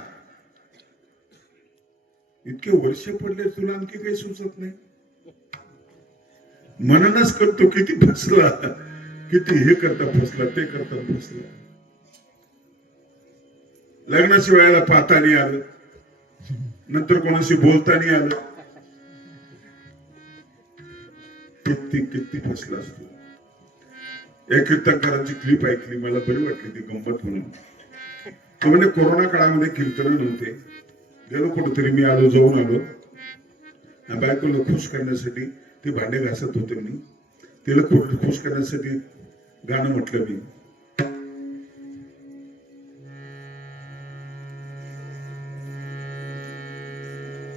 इतके वर्ष पडले, तुला आणखी काही सुचत नाही. मनानच करतो, किती फसला, किती हे करता फसला, ते करता फसला. लग्नाच्या वेळेला पाहता नाही आलं, नंतर कोणाशी बोलता नाही आलं, किती किती फसला असतो. एक कीर्तनकारांची क्लिप ऐकली, मला बरी वाटली ती गंमत म्हणून. तो म्हणजे कोरोना काळामध्ये कीर्तन नव्हते, गेलो कुठेतरी, मी आलो, जाऊन आलो, बायकोला खुश करण्यासाठी ते भांडे घासत होते, मी तिला खुश करण्यासाठी गाणं म्हटलं. मी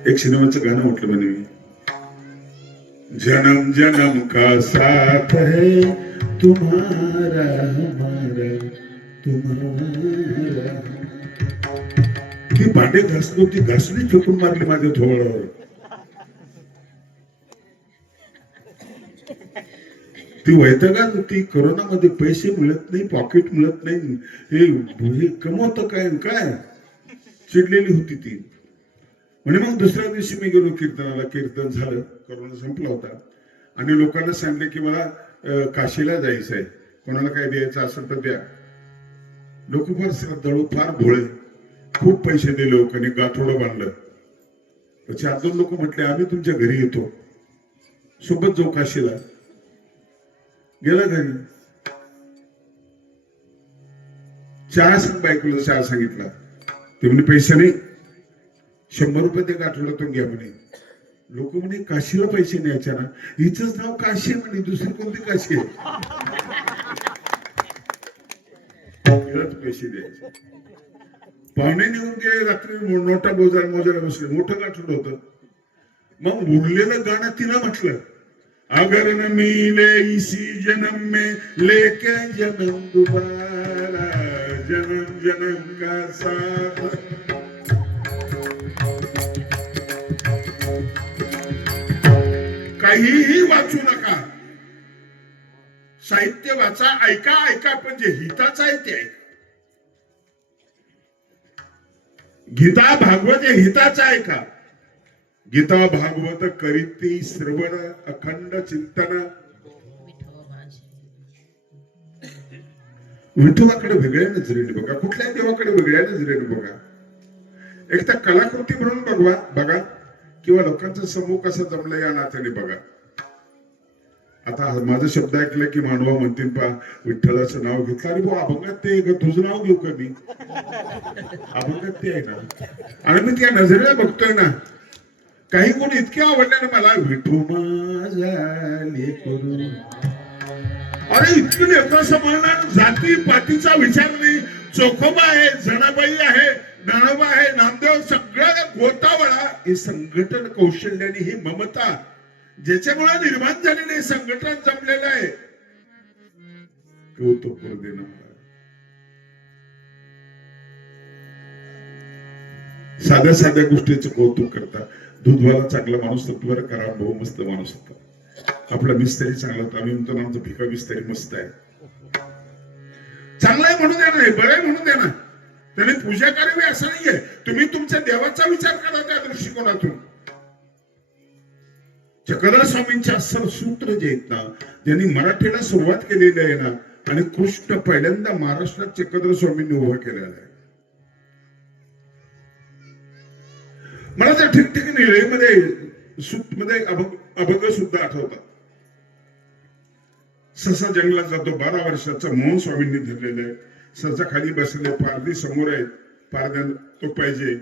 एक सिनेमाचं गाणं म्हटलं म्हणे मी, जन्म जन्म का साथ है तुम्हारा हमारा तुम्हारा, ती भांडे घासलो ती घासणी फेकून मारली माझ्या थोबाडावर. ती वैतागात होती. कोरोनामध्ये पैसे मिळत नाही, पॉकेट मिळत नाही, हे कमवतं काय काय चिडलेली होती ती. म्हणजे मग दुसऱ्या दिवशी मी गेलो कीर्तनाला. कीर्तन झालं, कोरोना संपला होता आणि लोकांना सांगितलं की मला काशीला जायचं आहे, कोणाला काय द्यायचं असेल तर द्या. लोक फार श्रद्धाळू, फार भोळे, खूप पैसे दिले लोकांनी, गाठोडं बांधलं. 4-2 लोक म्हटले आम्ही तुमच्या घरी येतो, सोबत जाऊ काशीला. गेला घरी, चहा सांग बायकोला, चहा सांगितला. ते म्हणे पैसे नाही, 100 रुपये ते गाठोड्यातून घ्या म्हणे. लोक म्हणे काशीला पैसे न्यायच्या ना, हिचंच नाव काशी आहे म्हणे, दुसरी कोणती काशी आहे. पैसे द्यायचे. पाहुणे निघून गेले, रात्री नोटा मोजायला बसले, मोठं गाठोड होतं. मग उरलेलं गाणं तिला म्हटलं, अगर न मिले इसी जन्म में लेके जन्म दोबारा, जन्म जन्म का साथ. काहीही वाचू नका, साहित्य वाचा, ऐका, पण जे हिताचं आहे ते ऐका. गीता भागवत हे हिताचं ऐका. गीता भागवत करीती श्रवण अखंड चिंतन. विठोबाकडे वेगळ्या नजरेने बघा, कुठल्याही देवाकडे वेगळ्या नजरेने बघा. एक तर कलाकृती म्हणून बघा किंवा लोकांचा समूह कसा जमला या नात्याने बघा. आता माझा शब्द ऐकला की मानवा म्हणतील पा विठ्ठलाचं नाव घेतलं, अरे भाऊ अभंगात ते तुझं नाव घेऊ का मी, अभंगात ते आहे ना. आणि मी त्या नजरेला बघतोय ना, काही कोण इतके आवडले ना मला, विठू माझा लेकरू. अरे इतके लेकरं सांभाळणार, जाती पातीचा विचार नाही. चोखोबा आहे, जनाबाई आहे, नानोबा आहे, नामदेव, सगळ्या गोतावळा. हे संघटन कौशल्याने, ही ममता ज्याच्यामुळे निर्माण झालेले संघटन जमलेलं आहे. कौतुक करू दे ना मला. साध्या साध्या गोष्टीचं कौतुक करता. दूधवाला चांगला माणूस तर बरं करा, भाऊ मस्त माणूस होता. आपला मिस्त्री चांगला होता, आम्ही म्हणतो आमचा भिका मिस्त्री मस्त आहे. चांगला आहे म्हणून द्या ना, बरं आहे म्हणून द्या ना. त्याने पूजा करावी असं नाहीये. तुम्ही तुमच्या देवाचा विचार करा त्या दृष्टिकोनातून. चक्रधर स्वामींचे अस्सल सूत्र जे आहेत ना, ज्यांनी मराठीला सुरुवात केलेली आहे ना, आणि कृष्ण पहिल्यांदा महाराष्ट्रात चक्रधर स्वामींनी उभा केलेला आहे. मला त्या ठिकठिकाणी मध्ये अभंग सुद्धा आठवतात. ससा जंगलात जातो, 12 वर्षाचा मोहन स्वामींनी धरलेला आहे. ससा खाली बसले, पारधी समोर आहेत, पारध्यान तो पाहिजे.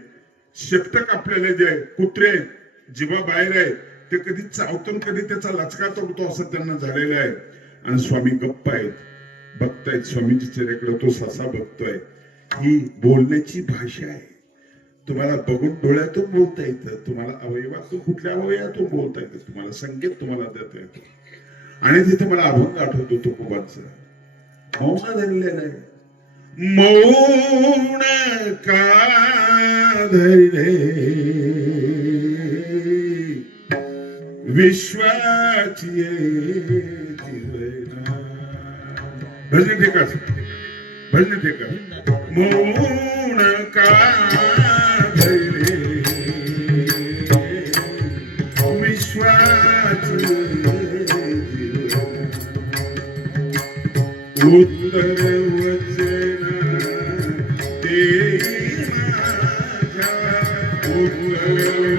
शेपट कापलेले जे कुत्रे जीवा बाहेर आहे, ते कधी चावतून कधी त्याचा लचका तोडतो असं त्यांना झालेलं आहे. आणि स्वामी गप्प आहेत, बघतायत स्वामींच्या चेहऱ्याकडे. तो ससा बघतोय. ही बोलण्याची भाषा आहे. तुम्हाला बघून डोळ्यातून बोलता येतं, तुम्हाला अवयवातून, कुठल्या अवयवातून बोलता येतं, तुम्हाला संकेत तुम्हाला देता येतो. आणि तिथे मला अभंग आठवतो तुकोबांचा, मौन धरलेला आहे. मौन का धरले विश्वाची भजन ठेका, भजन ठेका. मौन का धरले विश्वाची उत्तर वचन देई माझ्या, उत्तर वचन देई माझ्या. मौन का धरले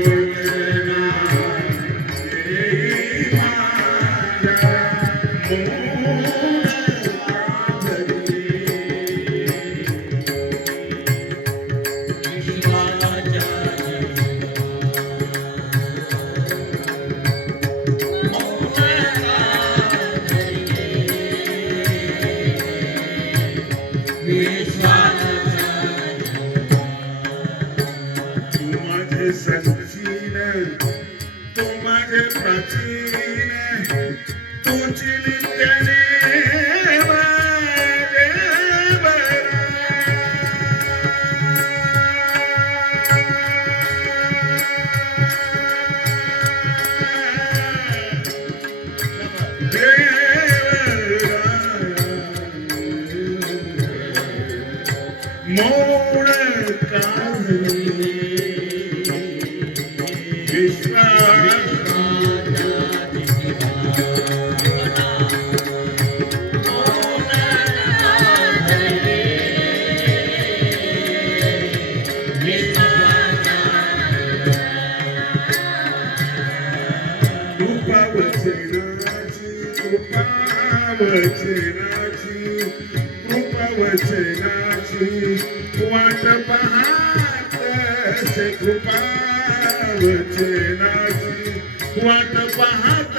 विश्वास कृपा वचनाची कृपा वचनाची वाट पाहत से कृपा वचनाची वाट पाहत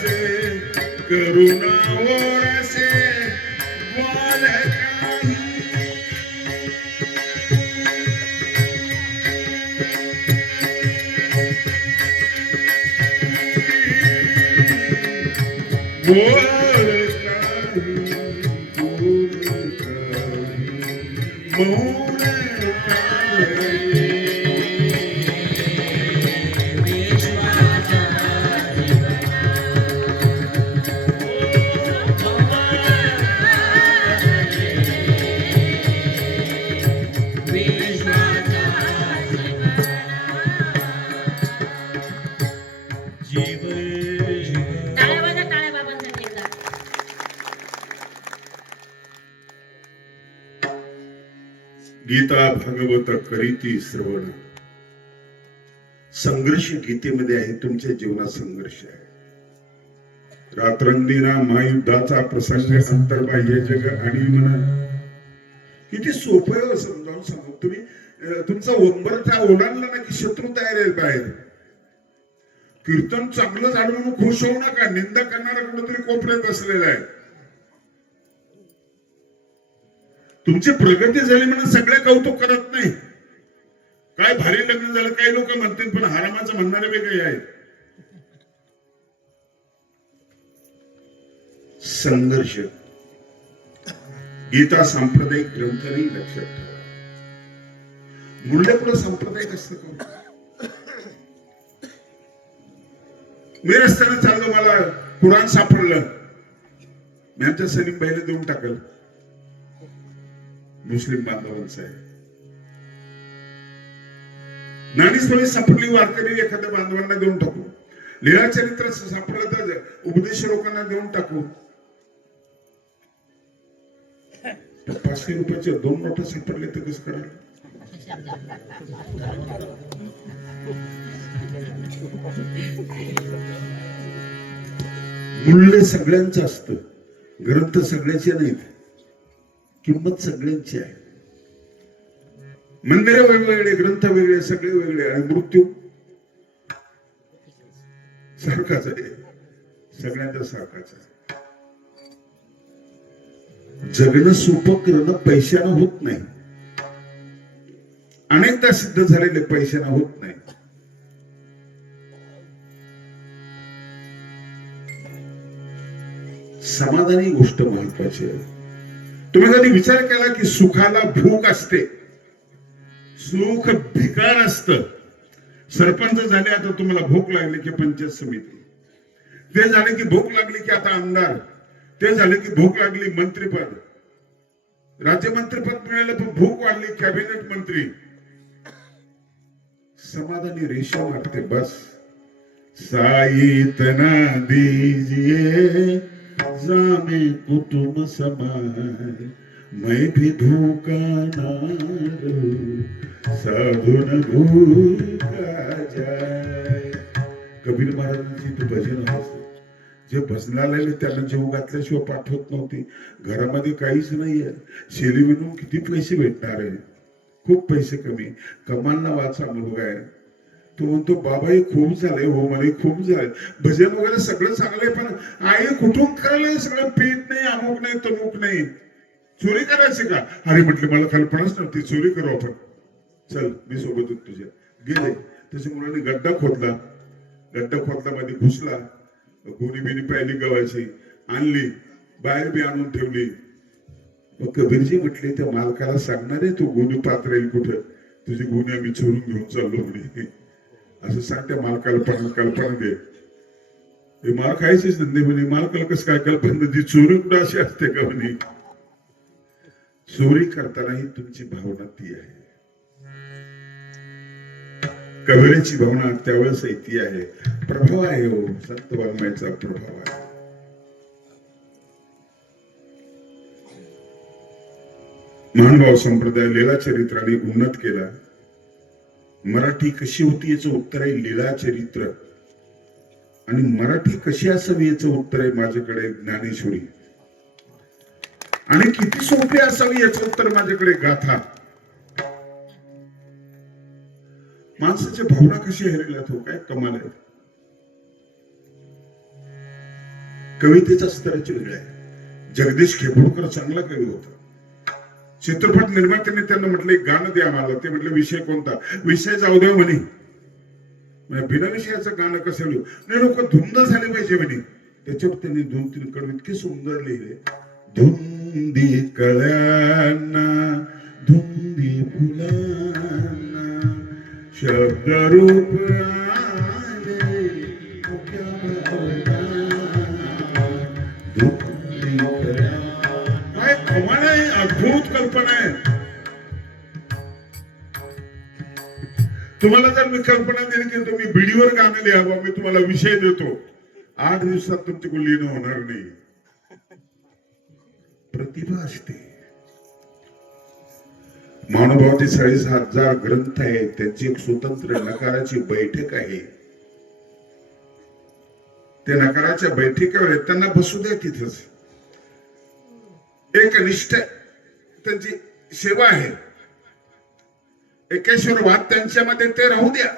से करुणा ओरसे बोल काही बोल काही मौन काही टाळ्या वाजा, टाळ्या बाबांसाठी एकदा. गीता भागवत करीती श्रवण संघर्ष गीतेमध्ये आहे. तुमच्या जीवनात संघर्ष आहे. रात्रंदिना महायुद्धाचा प्रसंग अंतर्बाह्य जग आणि मन किती सोपं आहे समजावून सांगू. तुम्ही तुमचा उंबरठा ओलांडला ना की शत्रू तयार आहे बाहेर. कीर्तन चांगलं झालं म्हणून खुश होऊ नका. निंदा करणारा कुठेतरी कोपऱ्यात बसलेला आहे. तुमची प्रगती झाली म्हणून सगळे कौतुक करत नाही. काय भारी लग्न झालं काही लोक म्हणतील, पण हरामाचं म्हणणारे वेगळे आहेत. संघर्ष गीता सांप्रदायिक ग्रंथ नाही, लक्षात ठेवा. मूल्य कुठं सांप्रदायिक असतं का? मी रस्त्याने चाललो, मला कुराण सापडलं, मी आमच्या सलीम भाईला देऊन टाकलं. मुस्लिम बांधवांचं आहे. नाणीस्थळी सापडली वारकरी एखाद्या बांधवांना देऊन टाकू. लीळा चरित्र सापडलं तर उपदेश लोकांना देऊन टाकू. 500 रुपयाचे 2 नोट सापडले तर कसं कराल? मूल्य सगळ्यांचं असतं. ग्रंथ सगळ्याचे नाहीत, किंमत सगळ्यांची आहे. मंदिर वेगवेगळे, ग्रंथ वेगळे, सगळे वेगळे. आणि मृत्यू सारखाच आहे, सगळ्यांचा सारखाच आहे. जगणं सोपं करणं पैशानं होत नाही. अनेकदा सिद्ध झालेले पैशानं होत नाही. समाधानी गोष्ट महत्वाची आहे. तुम्ही कधी विचार केला की सुखाला भूक असते, सुख भिकार असतं. सरपंच झाले, आता तुम्हाला भूक लागली की पंचायत समिती, ते झाले की भूक लागली की आता आमदार, ते झाले की भूक लागली मंत्रीपद, राज्यमंत्रीपद मिळालं पण भूक वाढली कॅबिनेट मंत्री. समाधानी रेषा वाटते, बस साई तना दीजिए जामे कुटुंब समाय, मैं भी भूखा ना रहूं, साधुन भूखा जाय. कबीर महाराजांची ते भजन आहे. जे भजनाला त्यांना जीव घातल्याशिवाय पाठवत नव्हती. घरामध्ये काहीच नाहीये, शेली विणून किती पैसे भेटणार आहे? खूप पैसे कमी. कमालना वाचा मुलगा आहे, तो म्हणतो बाबा हे खूप झालंय, हो मला खूप झालंय. भजन वगैरे सगळं चांगलंय, पण आई कुठून करायला सगळं पीठ नाही, अमुक नाही, तमुक नाही. चोरी करायची का? अरे म्हटलं मला कल्पनाच नव्हती, चोरी करू आपण, चल मी सोबत तुझ्या. गेले, त्याच्या मुलांनी गड्डा खोदला, मध्ये घुसला, गुणी बिनी पाहिली गव्हाची, आणली, बाहेर बी आणून ठेवली. मग कबीरजी म्हटले त्या मालकाला सांगणार आहे, तू गुणी पात्र राहील कुठं, तुझी गुन्हे आम्ही चोरून घेऊन चाललो म्हणे. असं सांग त्या मालकाला, कल्पना दे. हे माल खायचेच धंदे म्हणे. मालकाला कसं काय कल्पना ती चोरी कुठं अशी असते का म्हणे. चोरी करतानाही तुमची भावना ती आहे. कबीराची भावना त्यावेळेस ती आहे. प्रभाव आहे हो, संत वाङ्मयाचा प्रभाव आहे. महानुभाव संप्रदाय लीला चरित्राने उन्नत केला. मराठी कशी होती याचं उत्तर आहे लीला चरित्र, आणि मराठी कशी असावी याचं उत्तर आहे माझ्याकडे ज्ञानेश्वरी, आणि किती सोपी असावी याचं उत्तर माझ्याकडे गाथा. माणसाच्या भावना कशी हरल्यात हो, काय कमाल आहे. कवितेचा स्तरच वेगळा आहे. जगदीश खेपुडकर चांगला कवी होता. चित्रपट निर्मात्याने त्यांना म्हटलं एक गाणं द्या आम्हाला. ते म्हटलं विषय कोणता? विषय जाऊ द्या म्हणे. बिना विषयाचं गाणं कसं लिहू? नाही, लोक धुंद झाले पाहिजे म्हणे. त्याच्यावर त्यांनी 2-3 कडवे इतके सुंदर लिहिले. धुंदी कळ्यांना धुंदी फुलांना शब्दरूप आले मुक्या धुंदी कळ्या. काय कमाल आहे, अद्भुत कल्पना आहे. तुम्हाला जर मी कल्पना दिली की तुम्ही बीडीवर गाणं लिहावं, मी तुम्हाला विषय देतो, 8 दिवसात तुमच्याकडून लिहिणं होणार नाही. प्रतिभा असते. महानुभावाचे 6,500 ग्रंथ आहेत. त्यांची एक स्वतंत्र नकाराची बैठक आहे. त्या नकाराच्या बैठकीवर त्यांना बसू द्या. तिथंच एक निष्ठ त्यांची सेवा आहे. एकेश्वरवाद त्यांच्यामध्ये ते राहू द्या.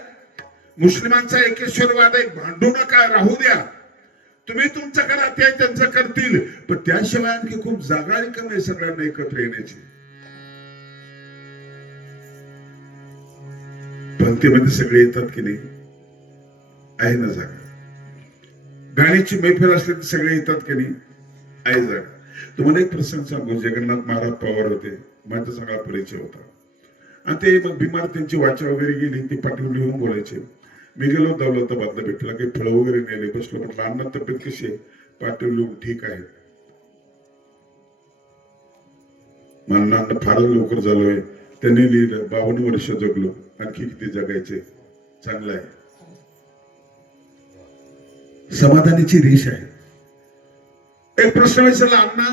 मुस्लिमांचा एकेश्वरवाद एक भांडू नका, राहू द्या. तुम्ही तुमचं करा, ते त्यांचं करतील. पण त्याशिवाय आणखी खूप जागा रिकामी आहे सगळ्यांना एकत्र येण्याची. पंक्तीमध्ये सगळे येतात की नाही? आहे ना जागा? गाण्याची मैफिल असली तर सगळे येतात की नाही? आहे जागा. तुम्हाला एक प्रसंग सांगू. जगन्नाथ महाराज पवार होते, माझा सगळा परिचय होता. आणि ते मग बिमार, त्यांची वाचा वगैरे गेली, ते पाठवून लिहून बोलायचे. मी गेलो दौलताबादला भेटला, काही फळं वगैरे नेले. बसलो, म्हटलं अण्णा तब्येत कशी आहे? पाठवून लिहून ठीक आहे. मला अण्णा फारच लवकर झालोय. त्यांनी लिहिलं 52 वर्ष जगलो, आणखी किती जगायचे, चांगलं आहे. समाधानाची रेष आहे. एक प्रश्न विचारला, अण्णा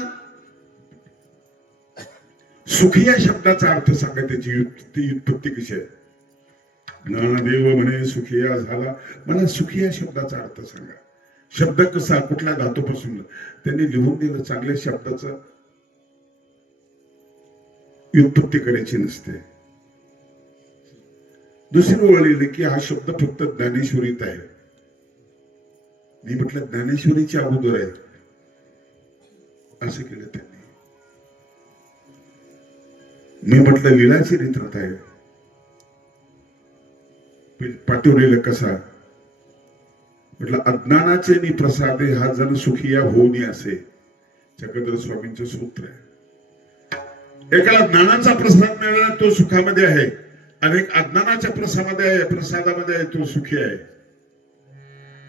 सुखी या शब्दाचा अर्थ सांगा, त्याची व्युत्पत्ती कशी आहे? ज्ञानदेव म्हणे सुखिया झाला. मला सुखिया शब्दाचा अर्थ सांगा. शब्द कसा, कुठल्या धातूपासून? त्यांनी लिहून दिलं, चांगल्या शब्दाचं व्युत्पत्ती करायची नसते. दुसरी ओळ लिहिली की हा शब्द फक्त ज्ञानेश्वरीत आहे. मी म्हटलं ज्ञानेश्वरीच्या अगोदर आहे, असं केलं त्यांनी. मी म्हटलं लीला चरित्रात आहे. पाठवलेलं कसा? म्हटलं अज्ञानाचे नि प्रसादे हा जन सुखिया होऊनी असे. चक्रधर स्वामींचं सूत्र आहे. एकाला ज्ञानाचा प्रसाद मिळाला तो सुखामध्ये आहे, आणि एक अज्ञानाच्या प्रसादामध्ये आहे तो सुखी आहे.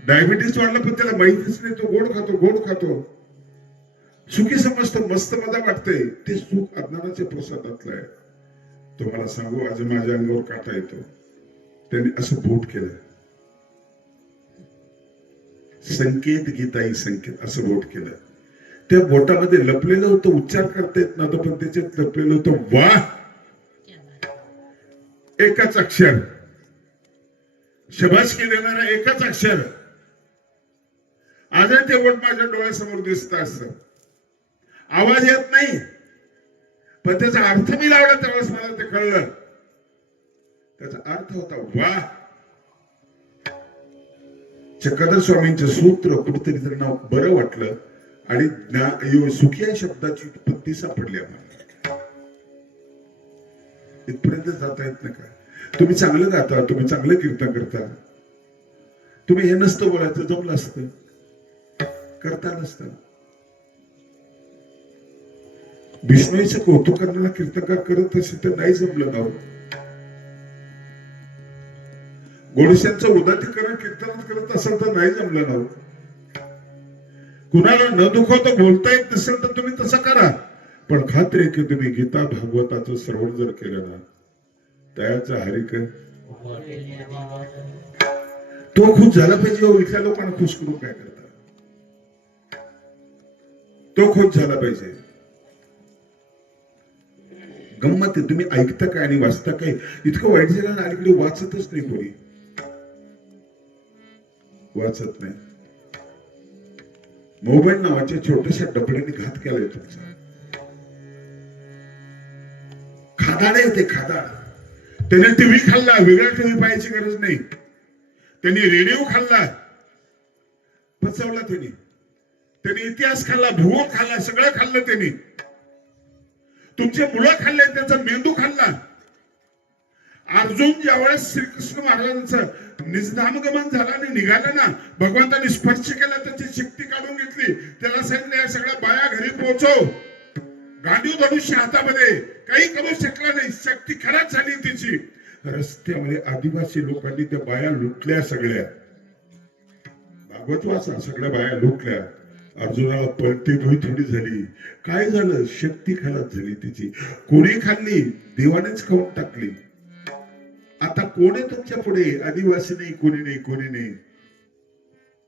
डायबिटीस वाढला पण त्याला माहितीच नाही, तो गोड खातो, गोड खातो, सुखी समजतो, मस्त मजा वाटते. ते सुख अज्ञानाच्या प्रसादातलं आहे. तुम्हाला सांगू, आज माझ्या अंगावर काटा येतो. त्यांनी असं बोट केलं, संकेत गीताई संकेत, असं बोट केलं. त्या बोटामध्ये लपलेलं होतं, उच्चार करता येत नव्हतं, पण त्याच्यात लपलेलं होतं वाह. एकच अक्षर, शबासकी देणारा एकच अक्षर. आजही ते बोट माझ्या डोळ्यासमोर दिसत असत. आवाज येत नाही, पण त्याचा अर्थ मी लावला तेव्हाच मला ते कळलं. त्याचा अर्थ होता वाह. चक्रधर स्वामींचं सूत्र कुठेतरी त्यांना बरं वाटलं, आणि सुखिया शब्दाची उत्पत्ती सापडली आम्हाला. इथपर्यंत जाता येत नाही का? तुम्ही चांगलं गाता, तुम्ही चांगलं कीर्तन करता, तुम्ही हे नसतं बोलायचं, जमलं असतं, करता नसतं. विष्णूचं कौतुक करण्याला कीर्तनकार करत असेल तर नाही जमलं ना. गोडशांचं उदात्तीकरण कीर्तनात करत असेल तर नाही जमलं ना. कुणाला न दुखवता बोलता येत नसेल तर तुम्ही तसं करा, पण खात्री की तुम्ही गीता भागवताचं श्रवण जर केलं ना, त्याचा हरिक वाढविले आधी वाढवे. तो खुश झाला पाहिजे हो. इथल्या लोकांना खुश करून काय करता? तो खुश झाला पाहिजे. गंमत आहे, तुम्ही ऐकता काय आणि वाचता काय? इतकं वाईट झालं ना, अलीकडे वाचतच नाही कोणी. वाचत नाही. मोबाईल नावाच्या छोट्याशा डबड्याने घात केलाय तुमचा. खादाड आहे ते, खादाड. त्याने टीव्ही खाल्ला, वेगळा टीव्ही पाहायची गरज नाही. त्यांनी रेडिओ खाल्ला, पचवला त्यांनी. त्यांनी इतिहास खाल्ला, भूगोल खाल्ला, सगळं खाल्लं त्यांनी. तुमचे मुलं खाल्ले, त्यांचा मेंदू खाल्ला. अर्जुन ज्यावेळेस श्रीकृष्ण महाराजांचं निजधामगमन झाला आणि निघाला ना, भगवंतांनी स्पर्श केला, त्याची शक्ती काढून घेतली. त्याला सांगितलं, या सगळ्या बाया घरी पोहोचव. गांडीव धनुष्य हातामध्ये, काही करू शकला नाही. शक्ती खराब झाली तिची. रस्त्यामध्ये आदिवासी लोकांनी त्या बाया लुटल्या सगळ्या. भागवत वाचा, सगळ्या बाया लुटल्या. अर्जुनाला पलटी भुई थोडी झाली. काय झालं? शक्ती खराब झाली तिची. कोणी खाल्ली? देवानेच खाऊन टाकली. आता कोण आहे तुमच्या पुढे? आदिवासी नाही, कोणी नाही, कोणी नाही.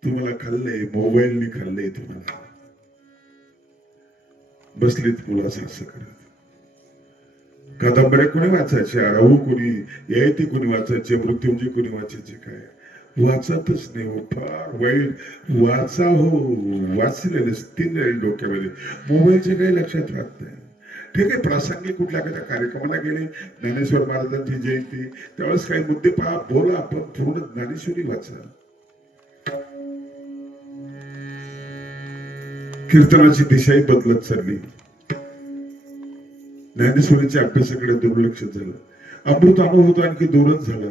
तुम्हाला खाल्लंय, मोबाईलने खाल्लंय तुम्हाला. बसलीत मुलं असं करत. कादंबऱ्या कोणी वाचायचे? राहू कोणी, यायती कोणी वाचायचे, मृत्युंजय कोणी वाचायचे? काय वाचतच नाही हो. फार वाईट. वाचा हो, वाचलेले स्थिर राहील डोक्यामध्ये. मोबाईलचे काही लक्षात राहत नाही. ठीक आहे, प्रासंगिक कुठल्या एखाद्या कार्यक्रमाला गेले, ज्ञानेश्वर महाराजांची जयंती, त्यावेळेस काही मुद्दे पहा, बोला, पण पूर्ण ज्ञानेश्वरी वाचा. कीर्तनाची दिशाही बदलत चालली. ज्ञानेश्वरीच्या अभ्यासाकडे दुर्लक्ष झालं. अमृत अनुभव आणखी दूरच झाला.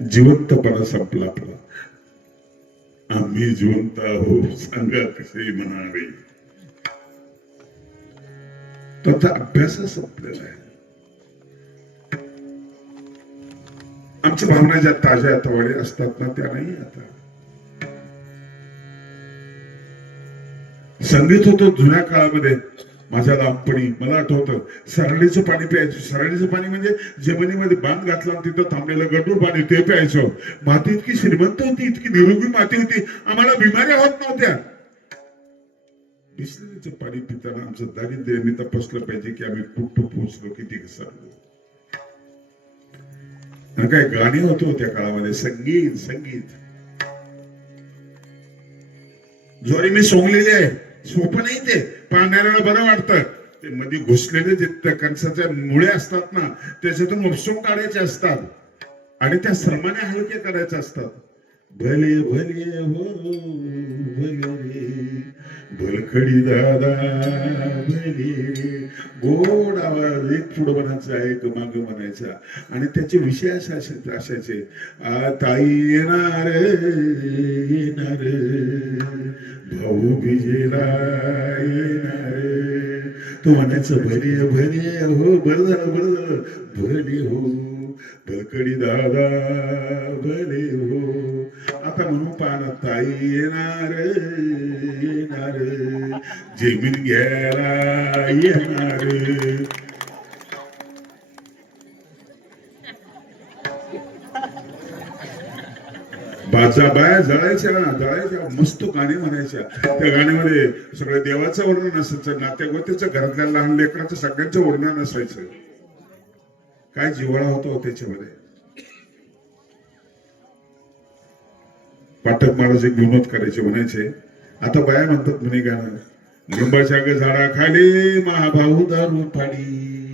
जिवंतपणा संपला आपला. आम्ही जिवंत आहोत, सांगा कसे म्हणावे. त्यांचा अभ्यास संपलेला आहे. आमच्या भावना ज्या ताज्या तवाडे असतात ना, त्या नाही आता. संगीत होतं जुन्या काळामध्ये. माझ्या लहानपणी मला आठवतं, सरळीचं पाणी प्यायचं. सरळीचं पाणी म्हणजे जमिनीमध्ये बांध घातला आणि तिथं थांबलेलं गढूळ पाणी, ते प्यायचं. माती इतकी श्रीमंत होती, इतकी निरोगी माती होती, आम्हाला बिमाऱ्या होत नव्हत्या. बिसलरीचं पाणी पिताना आमचं दारिद्र्य मी तपासलं पाहिजे की आम्ही कुठं पोहोचलो, किती घसरलो. काय गाणी होतो त्या काळामध्ये. संगीत संगीत ज्वारी मी सोंगलेली आहे. सोपं नाही ते, पाहणाऱ्याला बरं वाटतं. ते मध्ये घुसलेले जे कणसाच्या मुळे असतात ना, त्याच्यातून उपसून काढायचे असतात आणि त्या श्रमाने हलके करायचे असतात. भले भले हो भले भलखडी दादा भले. गोड आवाज, एक पुढं म्हणायचा, एक माग म्हणायचा. आणि त्याचे विषय असायचे, ताई येणार येणार, भाऊ बिजेला येणार. तो म्हणायचं, भले भले हो, बरं झालं बरं झालं, भले हो भलकडी दादा भले हो. आता म्हणू पाना, ताई येणार येणार, जमीन घ्यायला येणार. बाजा बाया जळायच्या जळायच्या, मस्त गाणी म्हणायच्या. त्या गाण्यामध्ये सगळं देवाचं वर्णन असायचं, नात्यागोत्याचं, घरातल्या लहान लेकराचं सगळ्यांचं वर्णन असायचं. काय जिव्हाळा होतो त्याच्यामध्ये. पाठक महाराज एक विनोद करायचे, म्हणायचे, आता बाया म्हणतात म्हणे गाणं, लिंबाच्या झाडाखाली महाभाऊ दारू पाडी,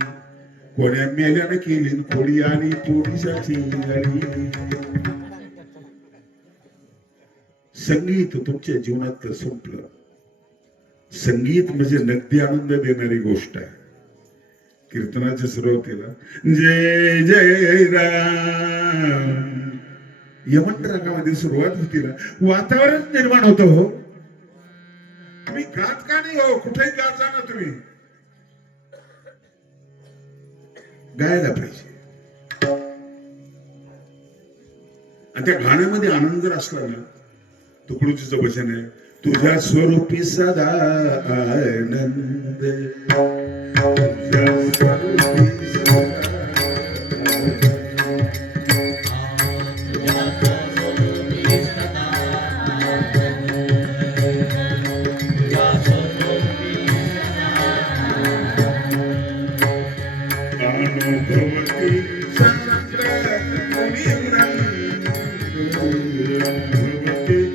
कोण्या मेल्याने केली खोडी आली पोलिसाची गाडी. संगीत तुमच्या जीवनात संपलं. संगीत म्हणजे नगदी आनंद देणारी गोष्ट आहे. कीर्तनाच्या सुरुवातीला जय जय राम, यमन रागामध्ये सुरुवात होती ना, वातावरण निर्माण होतं हो. तुम्ही गात का नाही हो? कुठेही गात जा ना तुम्ही, गायला पाहिजे. आणि त्या गाण्यामध्ये आनंद जर असला ना, तुकडोजीचं वचन आहे, तुझ्या स्वरूपी सदा आनंद, तुझ्या अनुभवती अनुभवती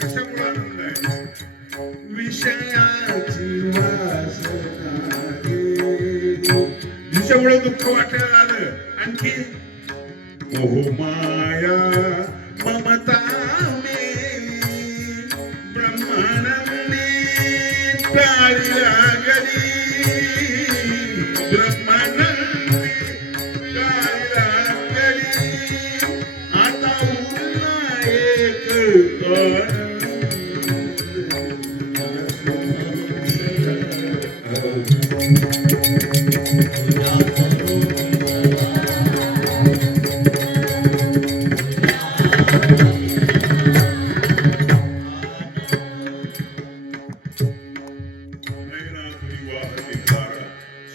कशामुळे आनंद आहे? विषयाची वासना जिच्यामुळे दुःख वाटायला आलं. आणखी मोहमाया ममता ब्रह्मानंदी टाळल्या गली ब्रह्मानंदी टाळल्या गली आता उरला एक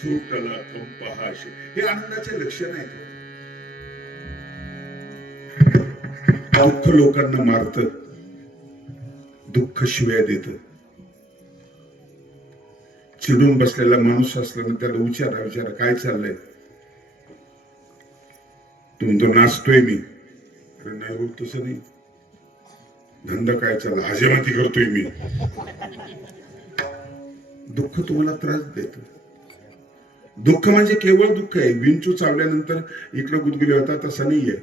सुटला कंपहाशी. हे आनंदाचे लक्षण आहेत. दुःख लोकांना मारत, दुःख शिव्या देत. चिडून बसलेला माणूस असल्यानं त्याला विचारा काय चाललंय. तुम्ही तो नाचतोय मी. अरे नाही होत तसं नाही. धंदा काय चालला. हजेमाती करतोय मी. दुःख तुम्हाला त्रास देत. दुःख म्हणजे केवळ दुःख आहे. विंचू चावल्यानंतर इकडे गुदगुले होता तसा नाहीये.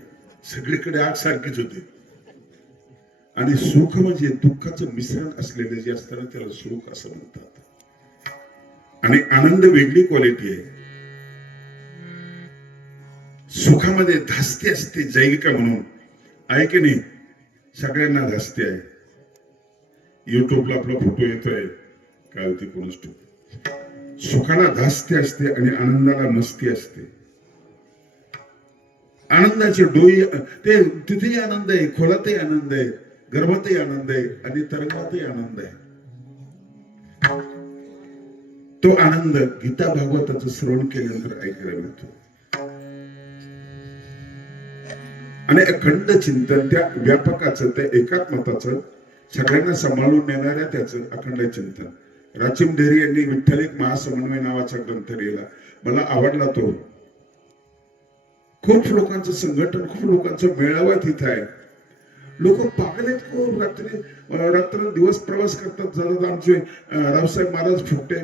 सगळीकडे आग सारखीच होते. आणि सुख म्हणजे दुःखाचं मिश्रण असलेले जे असताना त्याला सुख असं म्हणतात. आणि आनंद वेगळी क्वालिटी आहे. सुखामध्ये धास्ती असते जैविका म्हणून आहे की नाही. सगळ्यांना धास्ती आहे. युट्यूबला आपला फोटो येतोय काय होती कोणच ठेव. सुखाला धास्ती असते आणि आनंदाला मस्ती असते. आनंदाचे डोई ते तिथेही आनंद आहे, खोलातही आनंद आहे, गर्भातही आनंद आहे आणि तरंगातही आनंद आहे. तो आनंद गीता भागवताचं श्रवण केल्यानंतर ऐकायला मिळतो. आणि अखंड चिंतन त्या व्यापकाचं त्या एकात्मताचं सगळ्यांना सांभाळून नेणाऱ्या त्याचं अखंड चिंतन. राचिम ढेरे यांनी विठ्ठल एक महासमन्वय नावाचा ग्रंथ लिहिला. मला आवडला तो. खूप लोकांचं संघटन, खूप लोकांचा मेळावा तिथं आहे. लोक पागल आहेत. खूप रात्र दिवस प्रवास करतात. झालं आमचे रावसाहेब महाराज फुकटे.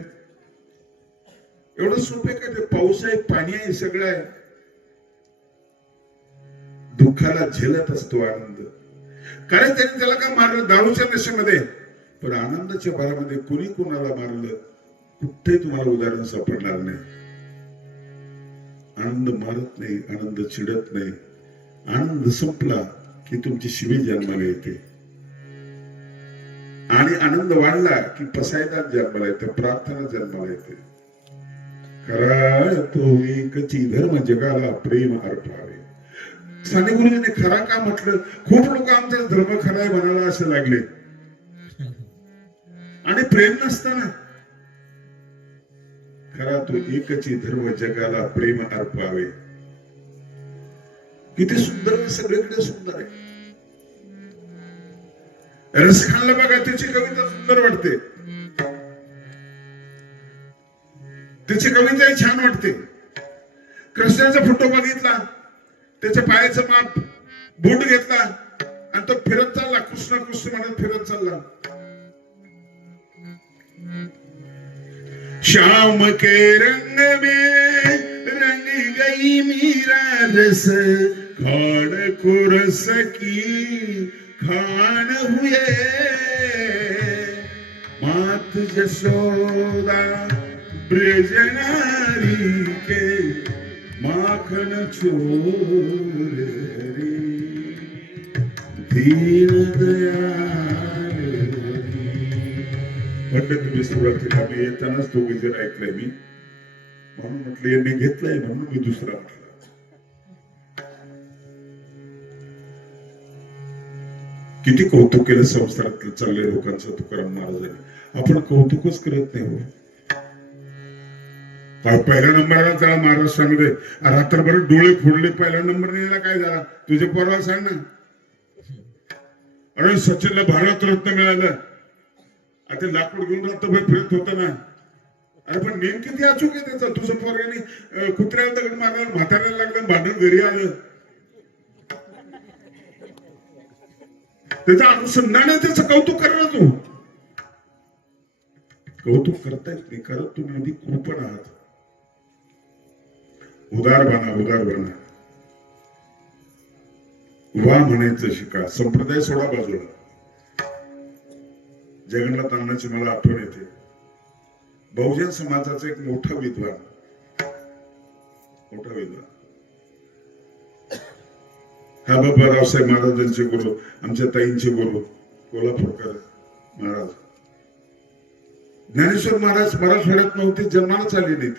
एवढं सोपे काय ते. पाऊस आहे, पाणी आहे, सगळं आहे. दुःखाला झेलत असतो आनंद. कारण त्यांनी त्याला काय मारलं दारूच्या नशेमध्ये. पण आनंदाच्या भारामध्ये कोणी कोणाला मारलं कुठेही तुम्हाला उदाहरण सापडणार नाही. आनंद मारत नाही, आनंद चिडत नाही. आनंद संपला की तुमची शिवी जन्माला येते. आणि आनंद वाढला की पसायदान जन्माला येते, प्रार्थना जन्माला येते. खरा तो एकची धर्म जगाला प्रेम अर्पावे. साने गुरुजीने खरा का म्हटलं. खूप लोक आमचा धर्म खरा आहे म्हणायला असे लागले. आणि प्रेम नसताना खरा तो एकची धर्म जगाला प्रेम अर्पावे. किती सुंदर आहे. सगळीकडे सुंदर आहे. रसखानला बघा, त्याची कविता सुंदर वाटते. त्याची कविता छान वाटते. कृष्णाचा फोटो बघितला, त्याच्या पायाचं माप बोट घेतला आणि तो फिरत चालला. कृष्ण कृष्ण म्हणत फिरत चालला. श्याम के रंग में रंग गई मीरा रस खान को रस की खान हुए मात जसोदा ब्रजनारी के माखन छोर रे दीन दयाल म्हटलं तुम्ही सुरुवातीला मी येतानाच तो गजर ऐकलाय मी, म्हणून म्हटलं यांनी घेतलाय म्हणून मी दुसरा म्हटलं. किती कौतुक केलं संसारातलं चाललंय लोकांचं तुकाराम महाराजांनी, आपण कौतुकच करत नाही हो. पहिल्या नंबरला त्याला महाराष्ट्रामध्ये रात्रभर डोळे फोडले, पहिला नंबर नेला काय झाला तुझ्या पोराला सांग ना. अरे सचिनला भारत रत्न मिळालं, आता लाकूड घेऊन रात्रभर फिरत होता ना. अरे पण नेमकी ती अचूक आहे त्याचा, तुझं पोराने कुत्र्याला दगड मारला, म्हाताऱ्याला लागलं, भांडण घरी आलं, त्याच्या अनुषंगाने त्याचं कौतुक कर ना तू. कौतुक करतायत नाही करत, तुम्ही अगदी कृपण आहात. उदार बना, उदार बना, वा म्हणायचं शिका, संप्रदाय सोडा बाजूला. जगन्नाथ अण्णाची मला आठवण येते, बहुजन समाजाचा एक मोठा विद्वान, हा बाबा रावसाहेब महाराजांचे गुरु, आमच्या ताईंचे गुरु कोल्हापूरकर महाराज. ज्ञानेश्वर महाराज मराठवाड्यात नव्हते, जन्मालाच आले नाहीत.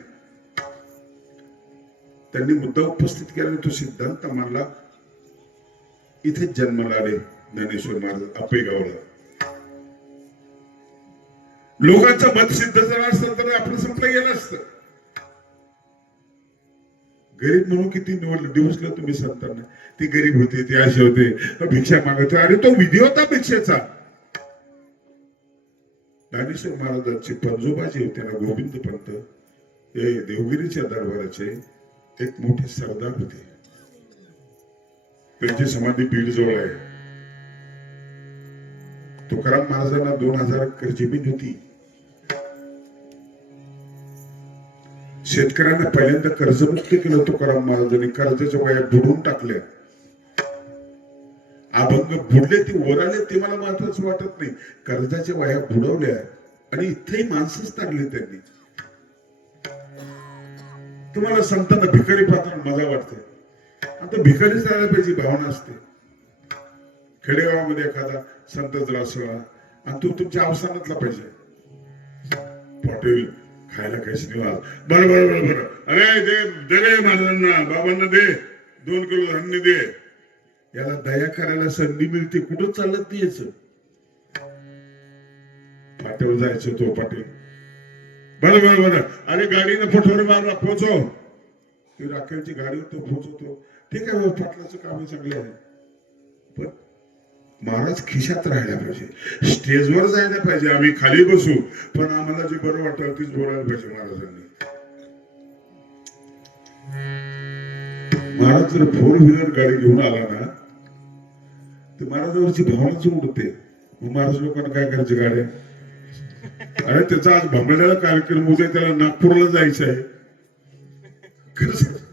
त्यांनी मुद्दा उपस्थित केला, तो सिद्धांत मानला, इथे जन्माला आले ज्ञानेश्वर महाराज आपेगावला. लोकांचं मत सिद्ध झालं असतं तर आपण संपलं गेलं असतं. गरीब म्हणून किती निवडलं दिवसला तुम्ही संतांना, ती गरीब होते, ते असे होते, भिक्षा मागत. अरे तो विधी होता भिक्षेचा. ज्ञानेश्वर महाराजांचे पंजोबा जे होते ना, गोविंद पंत, हे देवगिरीच्या दरबाराचे एक मोठे सरदार होते. त्यांची समाधी बीड जवळ आहे. तुकाराम महाराजांना 2000 एकर जमीन होती. शेतकऱ्यांना पहिल्यांदा कर्जमुक्त केलं तुकाराम महाराजांनी, कर्जाच्या वया बुडवून टाकल्या. अभंग बुडले ते वर आले ते मला महत्वाचं वाटत नाही, कर्जाच्या वया बुडवल्या आणि इथेही माणसंच तारली त्यांनी. तुम्हाला संतांना भिकारी पाहताना मजा वाटते, आता भिकारीच राहायला पाहिजे भावना असते. खेडेगावामध्ये एखादा संत जर असला आणि तो तुमच्या अवसानातला पाहिजे, पॉटेल खायला काहीच नाही, बरं बरं बरं बरं, अरे दे रे महाराजांना, बाबांना दे, 2 किलो धान्य दे. याला दया करायला संधी मिळते, कुठं चालत नाही याच. पाट्यावर जायचं तो पाटील, बरं बरं बरं, अरे गाडीनं पठोरे मारला पोचव, ती राखेलची गाडी तो पोचवतो. ठीक आहे, पाटलाचं काम चांगलं आहे, पण महाराज खिशात राहायला पाहिजे, स्टेजवर जायला पाहिजे. आम्ही खाली बसू, पण आम्हाला जे बरं वाटेल तीच बोलायला पाहिजे महाराजांनी. महाराज जर 4 व्हीलर गाडी घेऊन आला ना, तर महाराजांवरची भावनाच उडते. मग महाराज लोकांना काय करायची गाड्या, अरे त्याचा आज भंबळ्याला कार्यक्रम उद्या त्याला नागपूरला जायचं आहे,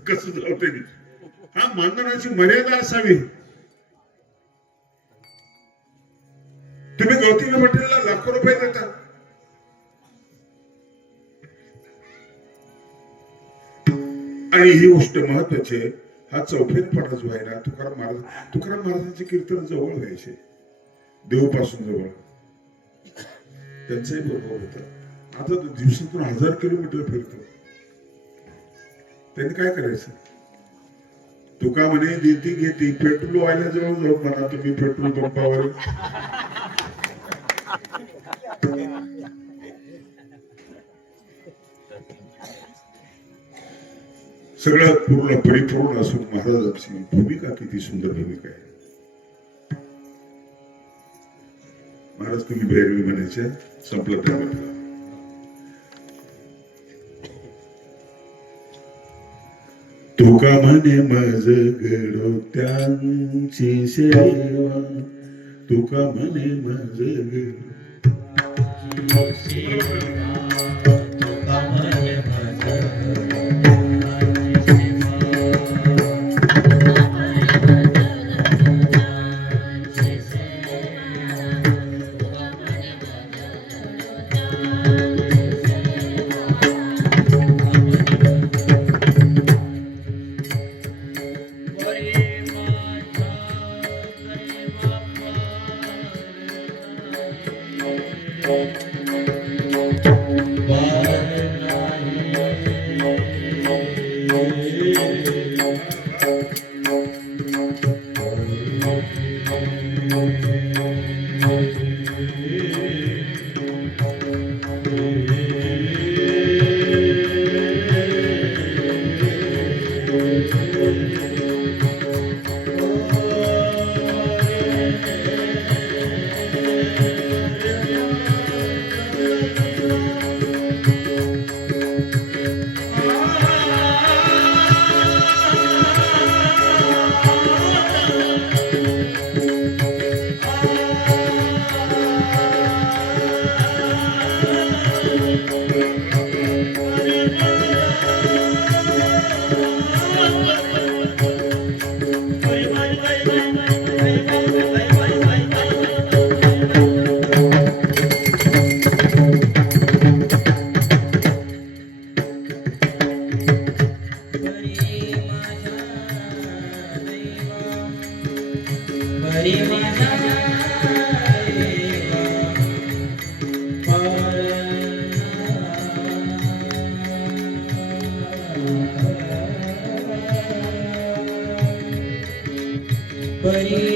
कसं जाऊ त्यांनी. हा मानधनाची मर्यादा असावी. तुम्ही गौतमी पटेलला लाखो रुपये देता, आणि ही गोष्ट महत्वाची आहे. हा चौफेरपणा जो आहे ना, तुकाराम महाराजांचे कीर्तन जवळ व्हायचे, देवपासून जवळ, त्यांचाही बरोबर होता. आता दिवसातून 1000 किलोमीटर फिरतो. त्यांनी काय करायचं, तुका म्हणे देती घेती, पेट्रोल व्हायला जवळ जाऊ म्हणा तुम्ही पेट्रोल पंपावर. सगळं पूर्ण परिपूर्ण असून महाराजांची भूमिका किती सुंदर भूमिका आहे. महाराज तुम्ही भैरवी म्हणायचे, संपलं त्या म्हटलं. तुका म्हणे मज घडो त्यांची सेवा, तुका म्हणे मज Thank you. परी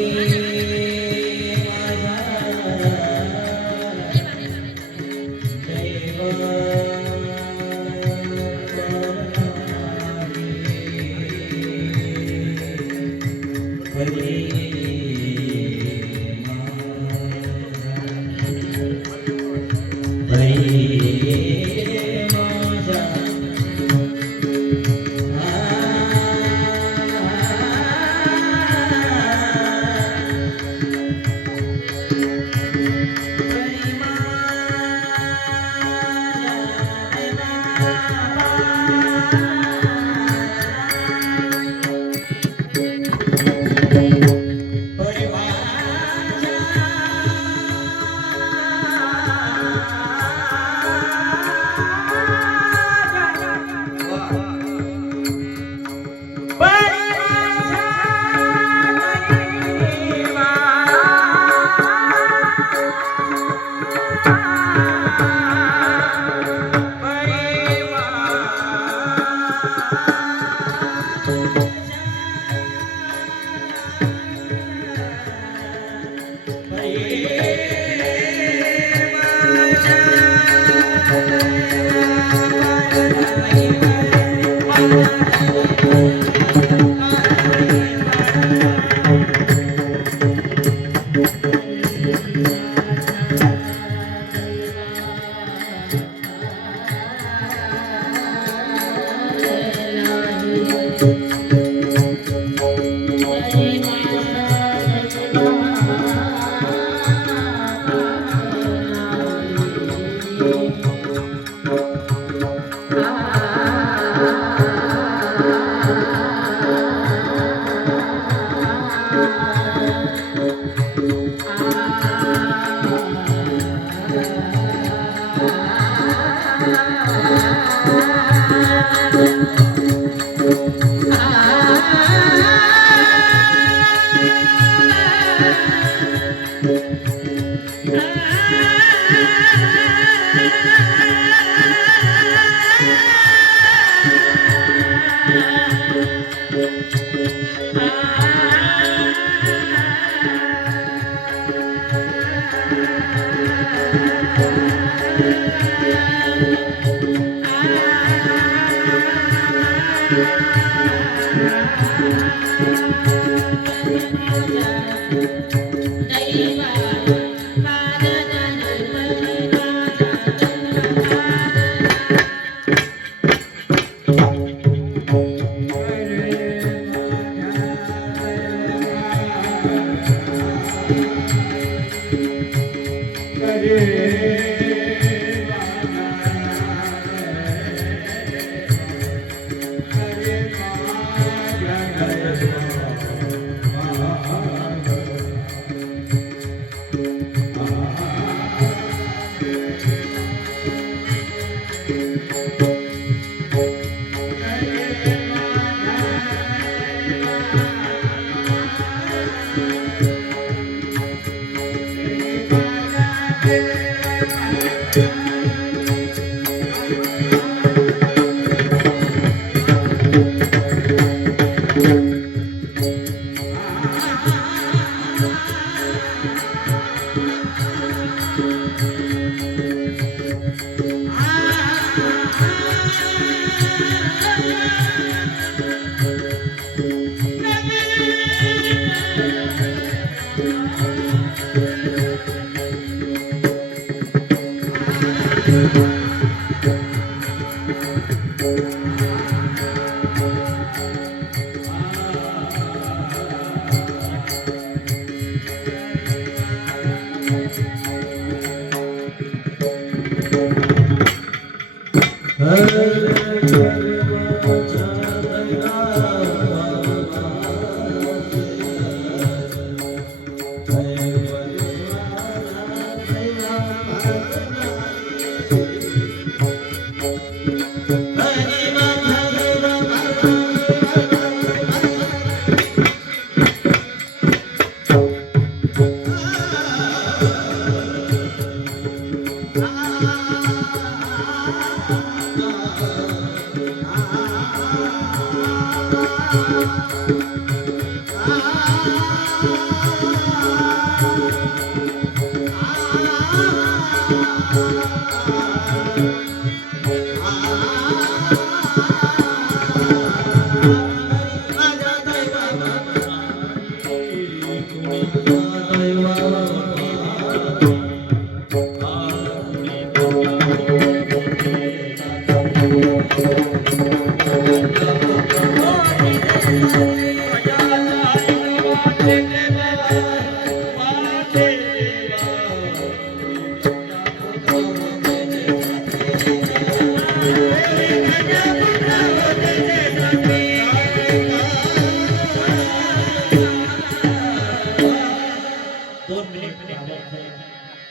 दोन मिनिट बाबासाहेब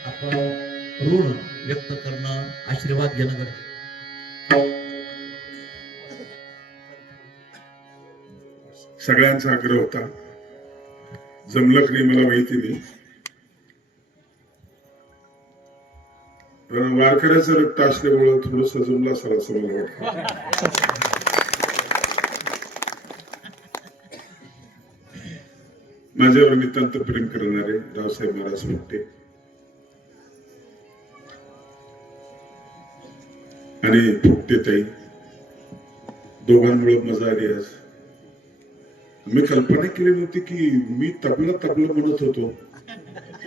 आपण ऋण व्यक्त करणं आशीर्वाद घेणं गरजेचं. सगळ्यांचा आग्रह होता, जमलं की नाही मला माहिती नाही, पण वारकऱ्याचं रक्त असल्यामुळं थोडस जमलं असाल असं मला वाटतं. माझ्यावर नितांत प्रेम करणारे रावसाहेब महाराज मोठे आणि फुकटे ताई, दोघांमुळे मजा आली आज. मी कल्पना केली नव्हती की मी तबला तबला म्हणत होतो,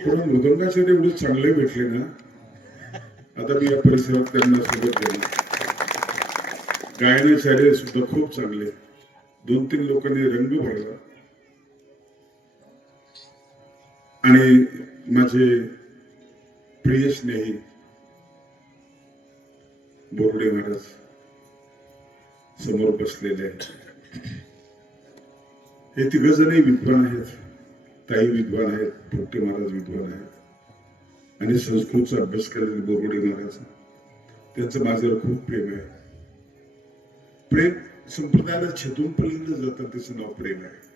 पण मृदंगाचार्य एवढे चांगले भेटले ना, आता मी या परिसरात त्यांना सोबत गेलो. गायनाचार्य सुद्धा खूप चांगले, 2-3 लोकांनी रंग भरला. आणि माझे प्रिय स्नेही बोर्डे महाराज समोर बसलेले आहेत. हे तिघजणही विद्वान आहेत, ताई विद्वान आहेत, पोट्टे महाराज विद्वान आहेत आणि संस्कृतचा अभ्यास केलेले बोर्डे महाराज, त्यांचं माझ्यावर खूप प्रेम आहे. प्रेम संप्रदायाला छेदून पलीकडे जातं त्याचं नाव प्रेम आहे,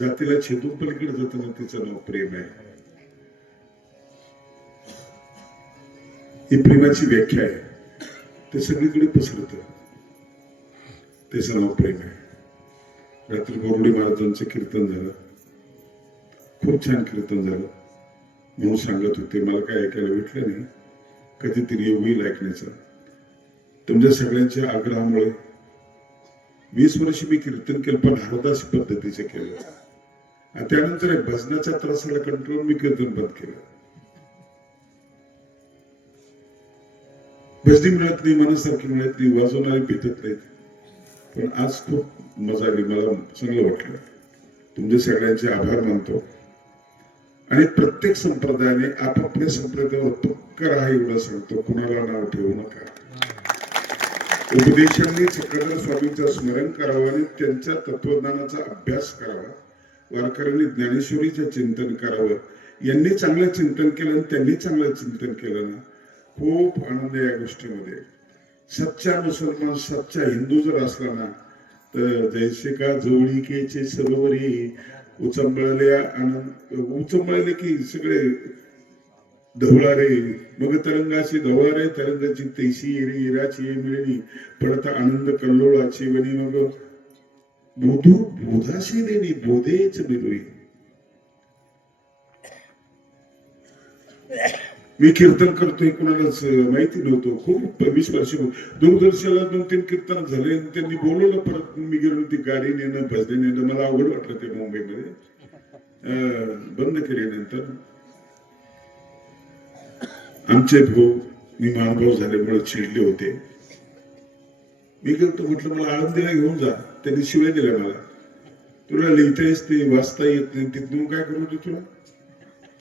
जातीला छेदून पलीकडे जाताना त्याचं नाव प्रेम आहे. ही प्रेमाची व्याख्या आहे, ते सगळीकडे पसरत, त्याचं नाव प्रेम आहे. रात्री बोर्डे महाराजांचं कीर्तन झालं, खूप छान कीर्तन झालं. म्हणून सांगत होते, मला काय ऐकायला भेटलं नाही, कधीतरी होईल ऐकण्याचा. तुमच्या सगळ्यांच्या आग्रहामुळे 20 वर्ष मी कीर्तन केलं, पण हरदास पद्धतीचे केलं. आणि त्यानंतर भजनाच्या त्रासाला कंट्रोल मी कीर्तन बंद केलं. भजनी मिळत नाही, मनासारखी मिळत नाही, वाजवणारे भेटत नाहीत. पण आज खूप मजा आली, मला चांगलं वाटलं. तुमचे सगळ्यांचे आभार मानतो. आणि प्रत्येक संप्रदायाने आपापल्या संप्रदायावर पक्क राहा एवढं सांगतो, कुणाला नाव ठेवू नका. उपदेशांनी चक्रधर स्वामींचं स्मरण करावं आणि त्यांच्या तत्वज्ञानाचा अभ्यास करावा. वारकऱ्यांनी ज्ञानेश्वरीचं चिंतन करावं. यांनी चांगलं चिंतन केलं आणि त्यांनी चांगलं चिंतन केलं ना, खूप आनंद या गोष्टीमध्ये. सच्चा मुसलमान, सच्चा हिंदू जर असला ना, तर जैसे का जवळिकेचे सरोवरी उचंबळले की सगळे धवळारे, मग तरंगाची धवळारे, तरंगाची तैशी येरी, येराची ये मिळणी, पडता आनंद कल्लोळाची वनी, मग बोधू बोधाशी देणी, बोधेच मिळवी. मी कीर्तन करतोय कोणालाच माहिती नव्हतं. खूप 20 वर्ष दूरदर्शनाला 2-3 कीर्तन झाले, त्यांनी बोलवलं. परत मी गेलो, ती गाडी नेणं, भजने नेणं, मला अवघड वाटलं ते मुंबईमध्ये. बंद केल्यानंतर आमचे भाऊ मी महानुभाव झाल्यामुळे चिडले होते. मी गेलो, म्हटलं मला आळंदीला घेऊन जा. त्यांनी शिवाय दिल्या मला, तुला लिहिता येत ते वाचता येत नाही, तिथून काय करू दे तुला,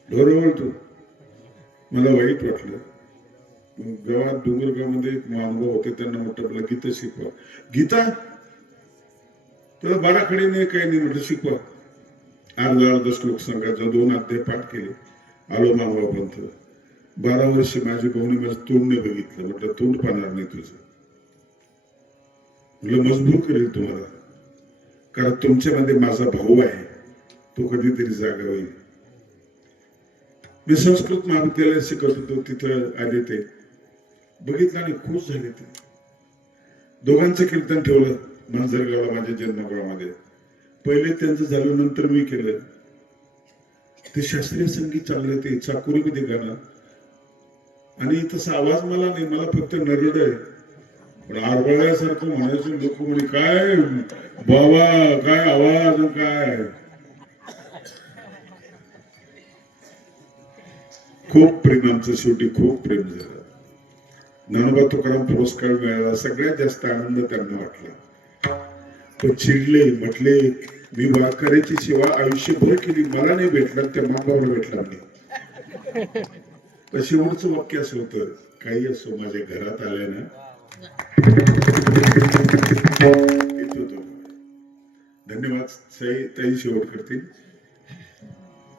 बरोबर तू. मला वाईट वाटलं. गावात डोंगरगावमध्ये एक महानुभाव होते, त्यांना म्हटलं मला गीता शिकवा. गीता तुला 12 खडे नाही, काही नाही, म्हटलं शिकवा. अर्धा श्लोक सांगायचा, 2 अध्याय पाठ केले. आलो महानुभावांत. 12 वर्ष माझी भाऊने माझं तोंड बघितलं. म्हटलं तोंड पाहणार नाही तुझं, म्हटलं मजबूर करेल तुम्हाला, कारण तुमच्यामध्ये माझा भाऊ आहे, तो कधीतरी जागा होईल. मी संस्कृत महाविद्यालयात शिकत होतो, तिथं आले ते, बघितलं आणि खुश झाले. ते दोघांचं कीर्तन ठेवलं मांजरगावला, माझ्या जन्मगावामध्ये. पहिले त्यांचं झालं, नंतर मी केलं. ते शास्त्रीय संगीत चालले, ते चाकोरीमध्ये गाणं, आणि तसा आवाज मला नाही, मला फक्त नरड आहे. पण आरबळल्यासारखं म्हणायचं. लोक म्हणे काय बाबा, काय आवाज, काय. खूप प्रेम आमचं, शेवटी खूप प्रेम झालं. ज्ञानोबा तुकाराम पुरस्कार मिळाला. सगळ्यात जास्त आनंद त्यांना वाटला. तो चिडले, म्हटले मी वारकऱ्याची सेवा आयुष्यभर केली, मला नाही भेटला, त्या मानवाला भेटला नाही. तर शेवटचं वाक्य असं होतं, काही असो माझ्या घरात आल्या ना येतो तो. धन्यवाद. ताई शेवट करतील.